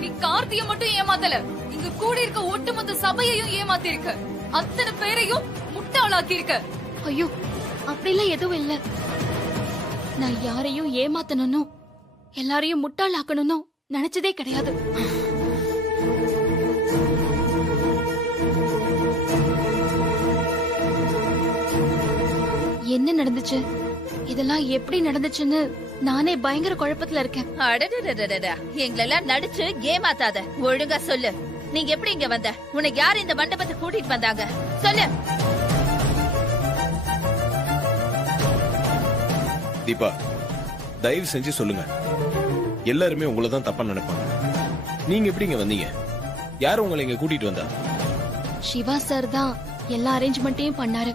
நீ கார்த்திய மட்டும் ஏமாத்தல, இங்க கூடி இருக்க ஒட்டுமொத்த சபையையும் ஏமாத்தி இருக்க. அத்தனை பேரையும் முட்டாளாக்கி இருக்க. ஐயோ, அப்படிலாம் எதுவும் இல்ல. நான் யாரையும் ஏமாத்தணும், எல்லாரையும் முட்டாளாக்கணும் நினைச்சதே கிடையாது. என்ன நடந்துச்சு, இதெல்லாம் எப்படி நடந்துச்சுன்னு நானே பயங்கர குழப்பத்துல இருக்கேன். அடடடடடா, எங்களெல்லாம் நடிச்சு ஏமாத்தாத. ஒழுங்கா சொல்லு, நீங்க எப்படி இங்க வந்த? உனக்கு யார் இந்த மண்டபத்தை கூட்டிட்டு வந்தாங்க? சொல்லு. தீபா, தயவு செஞ்சு சொல்லுங்க. எல்லாருமே உங்களை தான் தப்பா நினைப்பாங்க. நீங்க எப்படி இங்க வந்தீங்க? யார் உங்களை இங்க கூட்டிட்டு வந்தா? சிவா சார் தான் எல்லா அரேஞ்ச்மெண்ட்டையும் பண்ணாரு.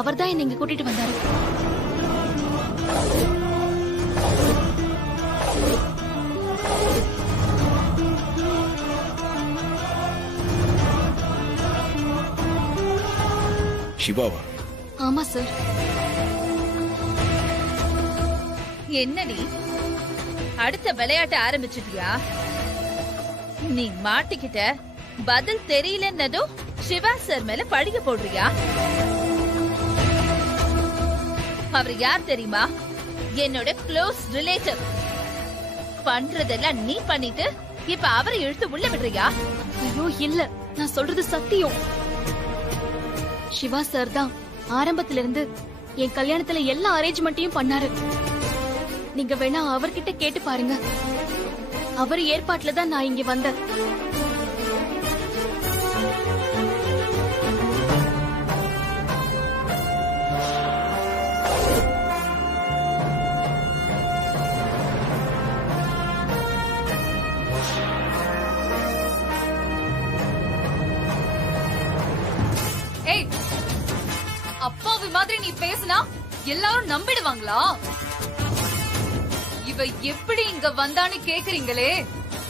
அவர் தான் என்ன இங்க கூட்டிட்டு வந்தாரு. சிவாவா? ஆமா சார். என்னடி அடுத்த விளையாட்ட ஆரம்பிச்சிட்டியா? நீ மாட்டிக்கிட்ட, பதில் தெரியலன்னதும் சிவா சார் மேல பழிய போடுறியா? அவர் யார் தெரியுமா? என்னோட க்ளோஸ் ரிலேட்டிவ். பண்றதெல்லாம் நீ பண்ணிட்டு இப்ப அவரை இழுத்து உள்ள விடுறியா? ஐயோ இல்ல, நான் சொல்றது சத்தியம். சிவா சார் தான் ஆரம்பத்துல இருந்து என் கல்யாணத்துல எல்லா அரேஞ்ச்மெண்ட்டையும் பண்ணாரு. நீங்க வேணா அவர்கிட்ட கேட்டு பாருங்க. அவர் ஏற்பாட்டுல தான் நான் இங்க வந்தேன். ஏய், அப்பாவி மாதிரி நீ பேசினா எல்லாரும் நம்பிடுவாங்களா? இவ எப்படி இங்க வந்தான்னு கேக்குறீங்களே,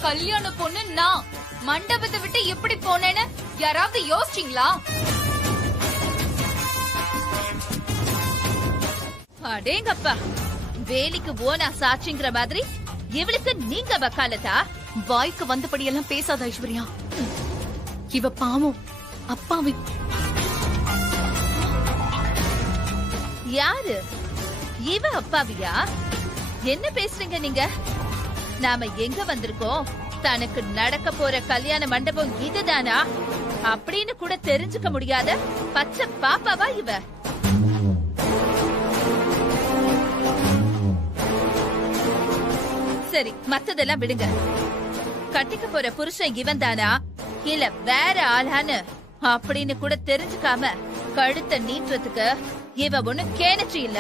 கல்யாண பொண்ணு நான் மண்டபத்தை விட்டு எப்படி போனேன்னு யாராவது யோசிச்சீங்களா? அடேங்கப்பா, வேலிக்கு ஓனா சாட்சிங்கிற மாதிரி இவளுக்கு நீங்க வக்காலத்தா? வாய்க்கு வந்தபடியெல்லாம் பேசாத ஐஸ்வர்யா. இவ பாவம் அப்பாவி. யாரு இவ? அப்பாவியா? என்ன பேசுறீங்க நீங்க? நாம எங்க வந்திருக்கோம், தனக்கு நடக்க போற கல்யாண மண்டபம் இதுதானா அப்படின்னு கூட தெரிஞ்சுக்க முடியாத பச்சை பாப்பாவா இவ? சரி, மத்ததெல்லாம் விடுங்க. கட்டிக்க போற புருஷன் இவன் தானா இல்ல வேற ஆளான்னு அப்படின்னு கூட தெரிஞ்சுக்காம கழுத்தை நீட்டுறதுக்கு இவ ஒண்ணு கேணச்சு இல்ல.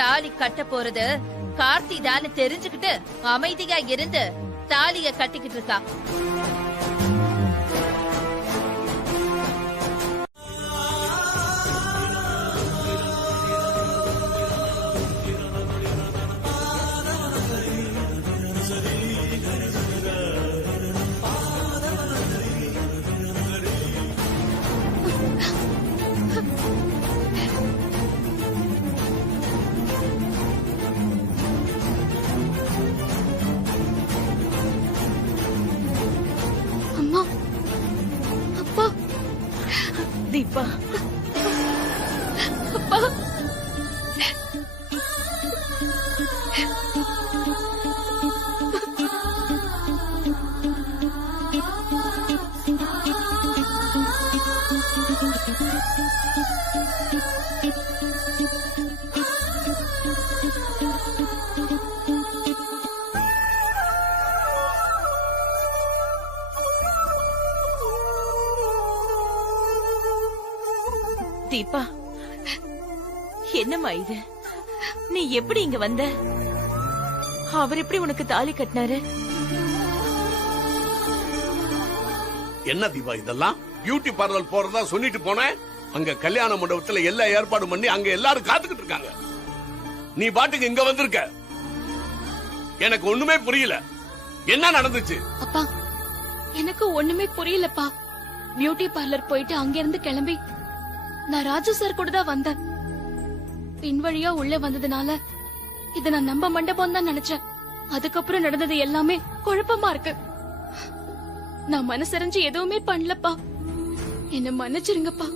தாலி கட்ட போறது கார்த்தி தான்னு தெரிஞ்சுக்கிட்டு அமைதியா இருந்து தாலிய கட்டிக்கிட்டு இருக்கா. தீபா, அப்பா, தீபா, என்னம்மா இது? நீ எப்படி இங்க வந்த? அவர் எப்படி உனக்கு தாலி கட்டினாரு? என்ன தீபா இதெல்லாம்? பியூட்டி பார்லர் போறதா சொல்லிட்டு போனேன். அங்க கல்யாண மண்டபத்துல எல்லா ஏற்பாடும் பண்ணி அங்க எல்லாரும் காத்துக்கிட்டு இருக்காங்க. நீ பாட்டுக்கு இங்க வந்திருக்க. எனக்கு ஒண்ணுமே புரியல. என்ன நடந்துச்சு? அப்பா, எனக்கு ஒண்ணுமே புரியலப்பா. பியூட்டி பார்லர் போயிட்டு அங்க இருந்து கிளம்பி நான் ராஜு சார் கூட தான் வந்தேன். பின்வழியா உள்ள வந்ததுனால இத நான் நம்ப மண்டபம் தான் நினைச்சேன். அதுக்கப்புறம் நடந்தது எல்லாமே குழப்பமா இருக்கு. நான் மனசறிஞ்சு எதுவுமே பண்ணலப்பா. என்ன மன்னிச்சிருங்கப்பா.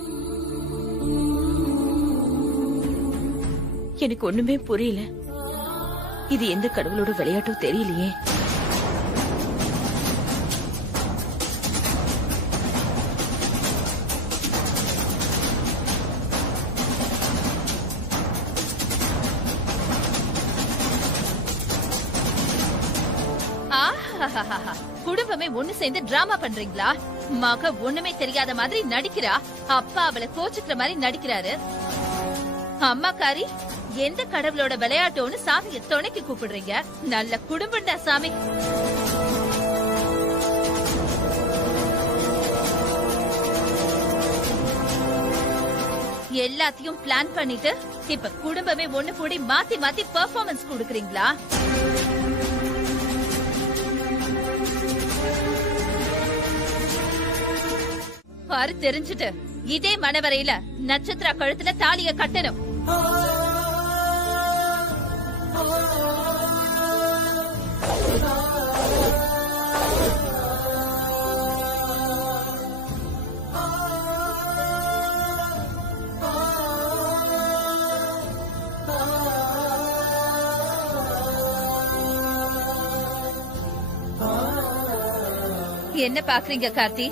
எனக்கு ஒண்ணுமே புரியல. இது எந்த கடவுளோட விளையாட்டோ தெரியலையே. குடும்பமே ஒண்ணு சேர்ந்து டிராமா பண்றீங்களா? மக ஒண்ணுமே தெரியாத மாதிரி நடிக்கிறா, அப்பா அவளை கோச்சுக்கிற மாதிரி நடிக்கிறாரு. அம்மாக்காரி, எந்த கடவுளோட விளையாட்டோன்னு சாமியை துணைக்கு கூப்பிடுறீங்க? நல்ல குடும்பம் தான் சாமி. எல்லாத்தையும் பிளான் பண்ணிட்டு இப்ப குடும்பமே ஒண்ணு கூடி மாத்தி மாத்தி பெர்ஃபார்மன்ஸ் கொடுக்கறீங்களா? பாரு, தெரிஞ்சுட்டு இதே மனவரையில நட்சத்திரா கழுத்துல தாலிய கட்டணும். என்ன பாக்குறீங்க கார்த்தி?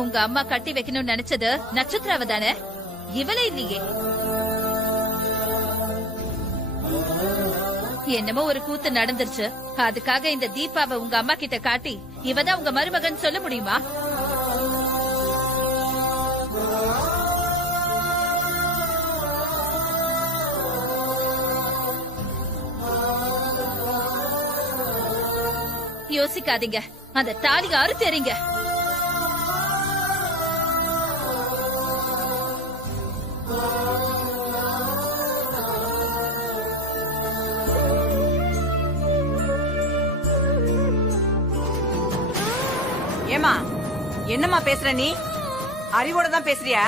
உங்க அம்மா கட்டி வைக்கணும்னு நினைச்சது நட்சத்திராவ தானே? இவளே இல்லையே. என்னமோ ஒரு கூத்து நடந்துருச்சு, அதுக்காக இந்த தீபாவை உங்க அம்மா கிட்ட காட்டி இவதான் உங்க மருமகன் சொல்ல முடியுமா? யோசிக்காதீங்க, அந்த தாலியை அறுத்தேறீங்க. ஏமா, என்னம்மா பேசுற நீ? அறிவோட தான் பேசுறியா?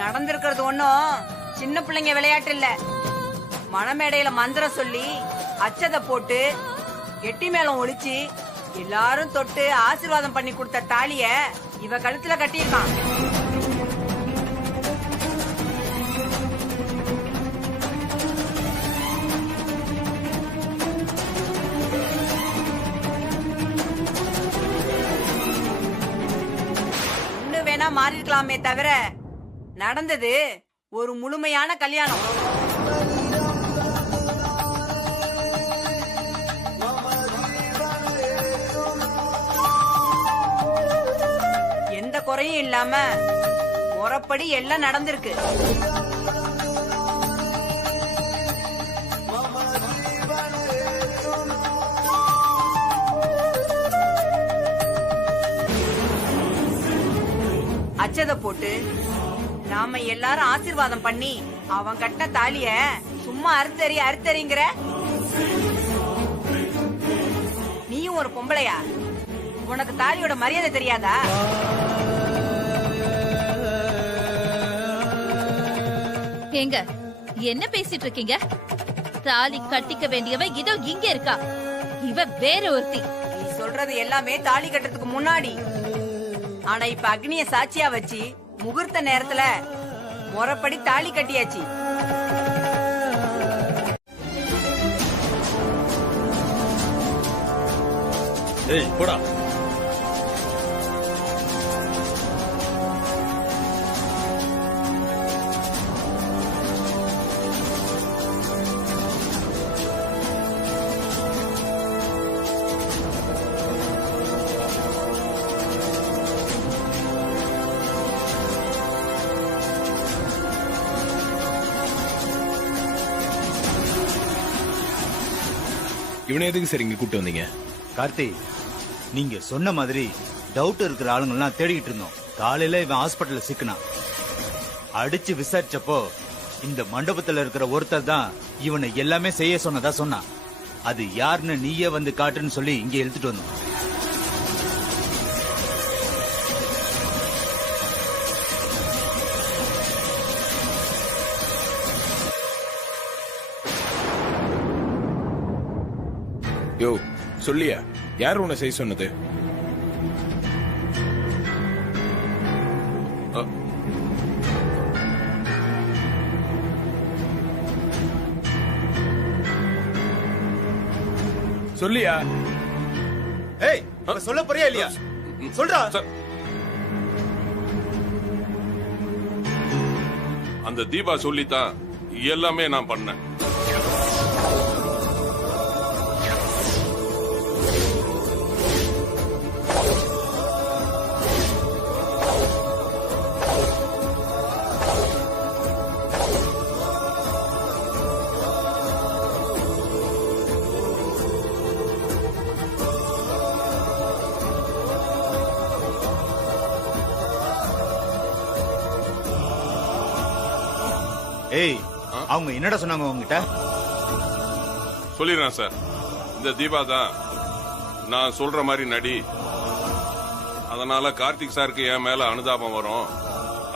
நடந்திருக்கிறது ஒன்னும் சின்ன பிள்ளைங்க விளையாட்டு இல்ல. மணமேடையில மந்திரம் சொல்லி அச்சதை போட்டு எட்டி மேளம் ஒழிச்சு எல்லாரும் தொட்டு ஆசீர்வாதம் பண்ணி கொடுத்த தாலிய இவ கழுத்துல கட்டியிருக்கான். மாறி இருக்கலாமே தவிர நடந்தது ஒரு முழுமையான கல்யாணம். எந்த குறையும் இல்லாம முறைப்படி எல்லாம் நடந்திருக்கு. அச்சதை போட்டு நாம எல்லாரும் ஆசீர்வாதம் பண்ணி அவன் கட்ட தாலிய சும்மா அறுத்தறிங்கிற நீயும் ஒரு பொம்பளையா? உனக்கு தாலியோட மரியாதை தெரியாதா? ஏங்க என்ன பேசிட்டு இருக்கீங்க? தாலி கட்டிக்க வேண்டியவ இதோ இங்க இருக்கா. இவ வேற ஒருத்தி. நீ சொல்றது எல்லாமே தாலி கட்டுறதுக்கு முன்னாடி. ஆனா இப்ப அக்னிய சாட்சியா வச்சு முகூர்த்த நேரத்துல முறைப்படி தாலி கட்டியாச்சு. ஏய் போடா. இவனை எதுக்கு சார் இங்க கூப்பிட்டு வந்தீங்க? கார்த்தி, நீங்க சொன்ன மாதிரி டவுட் இருக்கிற ஆளுங்கெல்லாம் தேடிட்டு இருந்தோம். காலையில இவன் ஹாஸ்பிட்டல்ல சிக்கினான். அடிச்சு விசாரிச்சப்போ இந்த மண்டபத்துல இருக்கிற ஒருத்தர் தான் இவனை எல்லாமே செய்ய சொன்னதா சொன்னான். அது யாருன்னு நீயே வந்து காட்டுன்னு சொல்லி இங்க எழுதிட்டு வந்தோம். யோ சொல்லியா, யார் உன்னை செய்ய சொன்னது? சொல்லியா? ஏய், சொல்ல போறியா இல்லையா? சொல்றா. அந்த தீபா சொல்லித்தான் எல்லாமே நான் பண்ணேன். ஏய், அவங்க என்னடா சொன்னாங்க உங்ககிட்ட? சொல்லிடுறேன் சார். இந்த தீபா தான் நான் சொல்ற மாதிரி நடி. அதனால கார்த்திக் சாருக்கு என் மேல அனுதாபம் வரும்.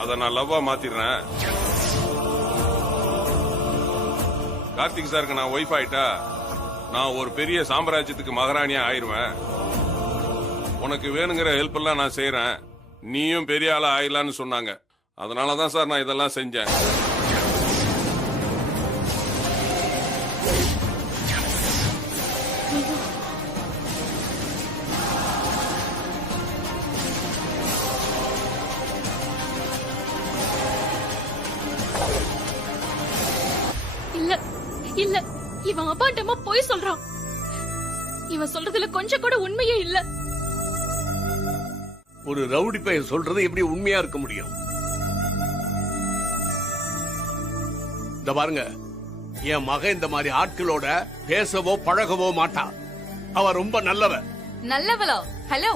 அத நான் லவ்வா மாத்திடுறேன். கார்த்திக் சாருக்கு நான் ஒய்ஃப் ஆயிட்டா நான் ஒரு பெரிய சாம்ராஜ்யத்துக்கு மகாராணியா ஆயிருவேன். உனக்கு வேணுங்கிற ஹெல்ப் எல்லாம் நான் செய்யறேன். நீயும் பெரிய ஆளா ஆயிடலான்னு சொன்னாங்க. அதனாலதான் சார் நான் இதெல்லாம் செஞ்சேன். இல்ல இல்ல, இவன் அபாண்டமா போய் சொல்றான். இவன் சொல்றதுல கொஞ்சம் கூட உண்மையே இல்ல. ஒரு ரவுடி பையன் சொல்றது எப்படி உண்மையா இருக்க முடியும்? இந்த பாருங்க, என் மகன் இந்த மாதிரி ஆட்களோட பேசவோ பழகவோ மாட்டான். அவ ரொம்ப நல்லவ. நல்லவளா? ஹலோ,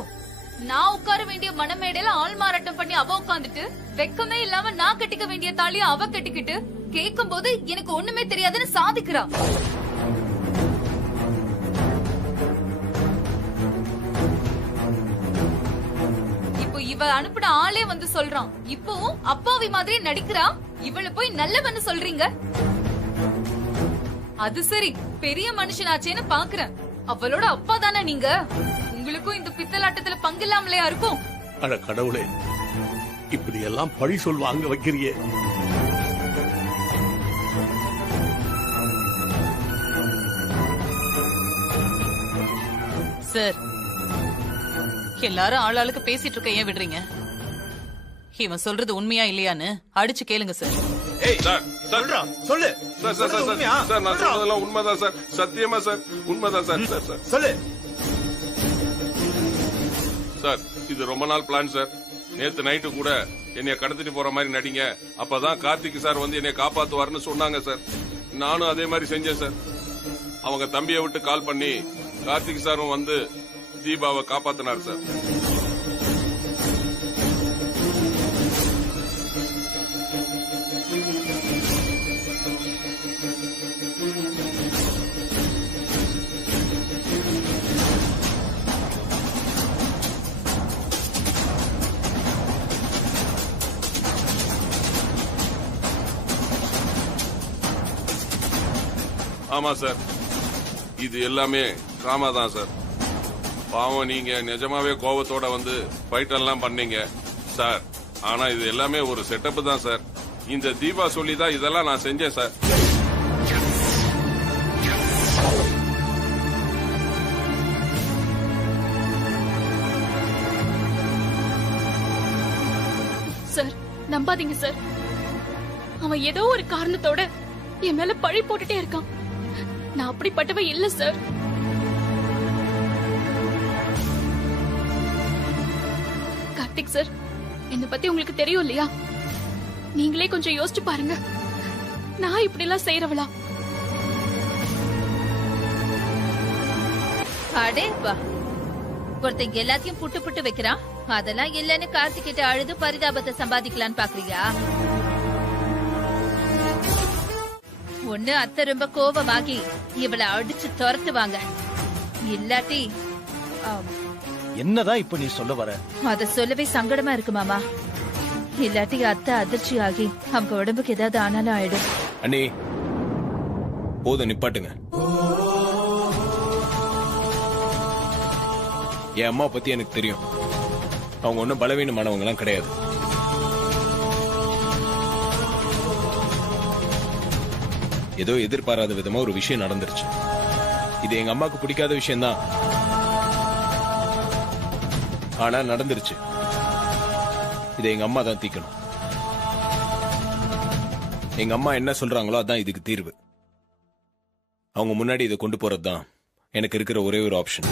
நான் உட்கார வேண்டிய மனமேடையில ஆள் மாறாட்டம் பண்ணி அவ உட்காந்துட்டு, வெக்கமே இல்லாம நான் கட்டிக்க வேண்டிய தாலிய அவ கட்டிக்கிட்டு, கேட்கும் போது எனக்கு ஒண்ணுமே தெரியாதுன்னு சாதிக்கிறா. இப்போ இவ அனுப்பின ஆளே வந்து சொல்றான். இப்பவும் அப்பாவி மாதிரி நடிக்கிறா. இவள போய் நல்லவன்னு சொல்றீங்க? அது சரி, பெரிய மனுஷனாச்சேன்னு பாக்குறேன். அவளோட அப்பா தானே நீங்க? உங்களுக்கும் இந்த பித்தலாட்டத்துல பங்கு இல்லாமலையா இருக்கும்? அட கடவுளே, இப்படி எல்லாம் பழி சொல்வாங்க வைக்கிறியே. சார், எல்லாரும் ஆளாளுக்கு பேசிட்டு இருக்க ஏன் விடுறீங்க? இவன் சொல்றது உண்மையா இல்லையான்னு அடிச்சு கேளுங்க சார். சார் சொல்லு சார் சார் சார் சார் நான் சொல்றதெல்லாம் உண்மைதான் சார். சத்தியமா சார் உண்மைதான் சார். சார் சார் சொல்லு சார். இது ரொம்ப நாள் பிளான் சார். நேத்து நைட்டு கூட என்னைய கடத்திட்டு போற மாதிரி நடிங்க, அப்பதான் கார்த்திக் சார் வந்து என்னைய காப்பாத்துவாருன்னு சொன்னாங்க சார். நானும் அதே மாதிரி செஞ்சேன் சார். அவங்க தம்பியை விட்டு கால் பண்ணி கார்த்திக் சாரும் வந்து தீபாவை காப்பாத்தினார் சார். ஆமா சார், இது எல்லாமே டிராமா தான் சார். பாவம், நீங்க நிஜமாவே கோபத்தோட வந்து ஃபைட் எல்லாம் பண்ணீங்க சார். ஆனா இது எல்லாமே ஒரு செட்டப் தான் சார். இந்த தீபா சொல்லி தான் இதெல்லாம் நான் செஞ்சேன் சார். சார் நம்பாதீங்க சார். அவன் ஏதோ ஒரு காரணத்தோட என் மேல பழி போட்டுட்டே இருக்கான். நான் அப்படிப்பட்டவ இல்ல சார். கார்த்திக் சார், என்ன பத்தி உங்களுக்கு தெரியும் இல்லையா? நீங்களே கொஞ்சம் யோசிச்சு பாருங்க. நான் இப்படி எல்லாம் செய்யறவளா? அடே வா, ஒருத்தன் எல்லாத்தையும் புட்டு புட்டு வைக்கிறான். அதெல்லாம் இல்லன்னு கார்த்திக் கிட்ட அழுது பரிதாபத்தை சம்பாதிக்கலான்னு பாக்குறியா? ஒண்ணு அத்தை ரொம்ப கோபமாகி இவளை அடிச்சு துரத்துவாங்க, இல்லாட்டி என்னதான் இப்ப நீ சொல்ல வர? அத சொல்லவே சங்கடமா இருக்கு மாமா. இல்லாட்டி அத்தை அதிர்ச்சி ஆகி அவங்க உடம்புக்கு ஏதாவது ஆனாலும் ஆயிடும். அண்ணி போதும், நிப்பாட்டுங்க. என் அம்மா பத்தி எனக்கு தெரியும். அவங்க ஒன்னும் பலவீனமானவங்க எல்லாம் கிடையாது. ஏதோ எதிர்பாராத விதமா ஒரு விஷயம் நடந்துருச்சு. இது எங்க அம்மாக்கு பிடிக்காத விஷயம் தான், ஆனா நடந்துருச்சு. இதை எங்க அம்மா தான் தீக்கணும். எங்க அம்மா என்ன சொல்றாங்களோ அதான் இதுக்கு தீர்வு. அவங்க முன்னாடி இதை கொண்டு போறதுதான் எனக்கு இருக்கிற ஒரே ஒரு ஆப்ஷன்.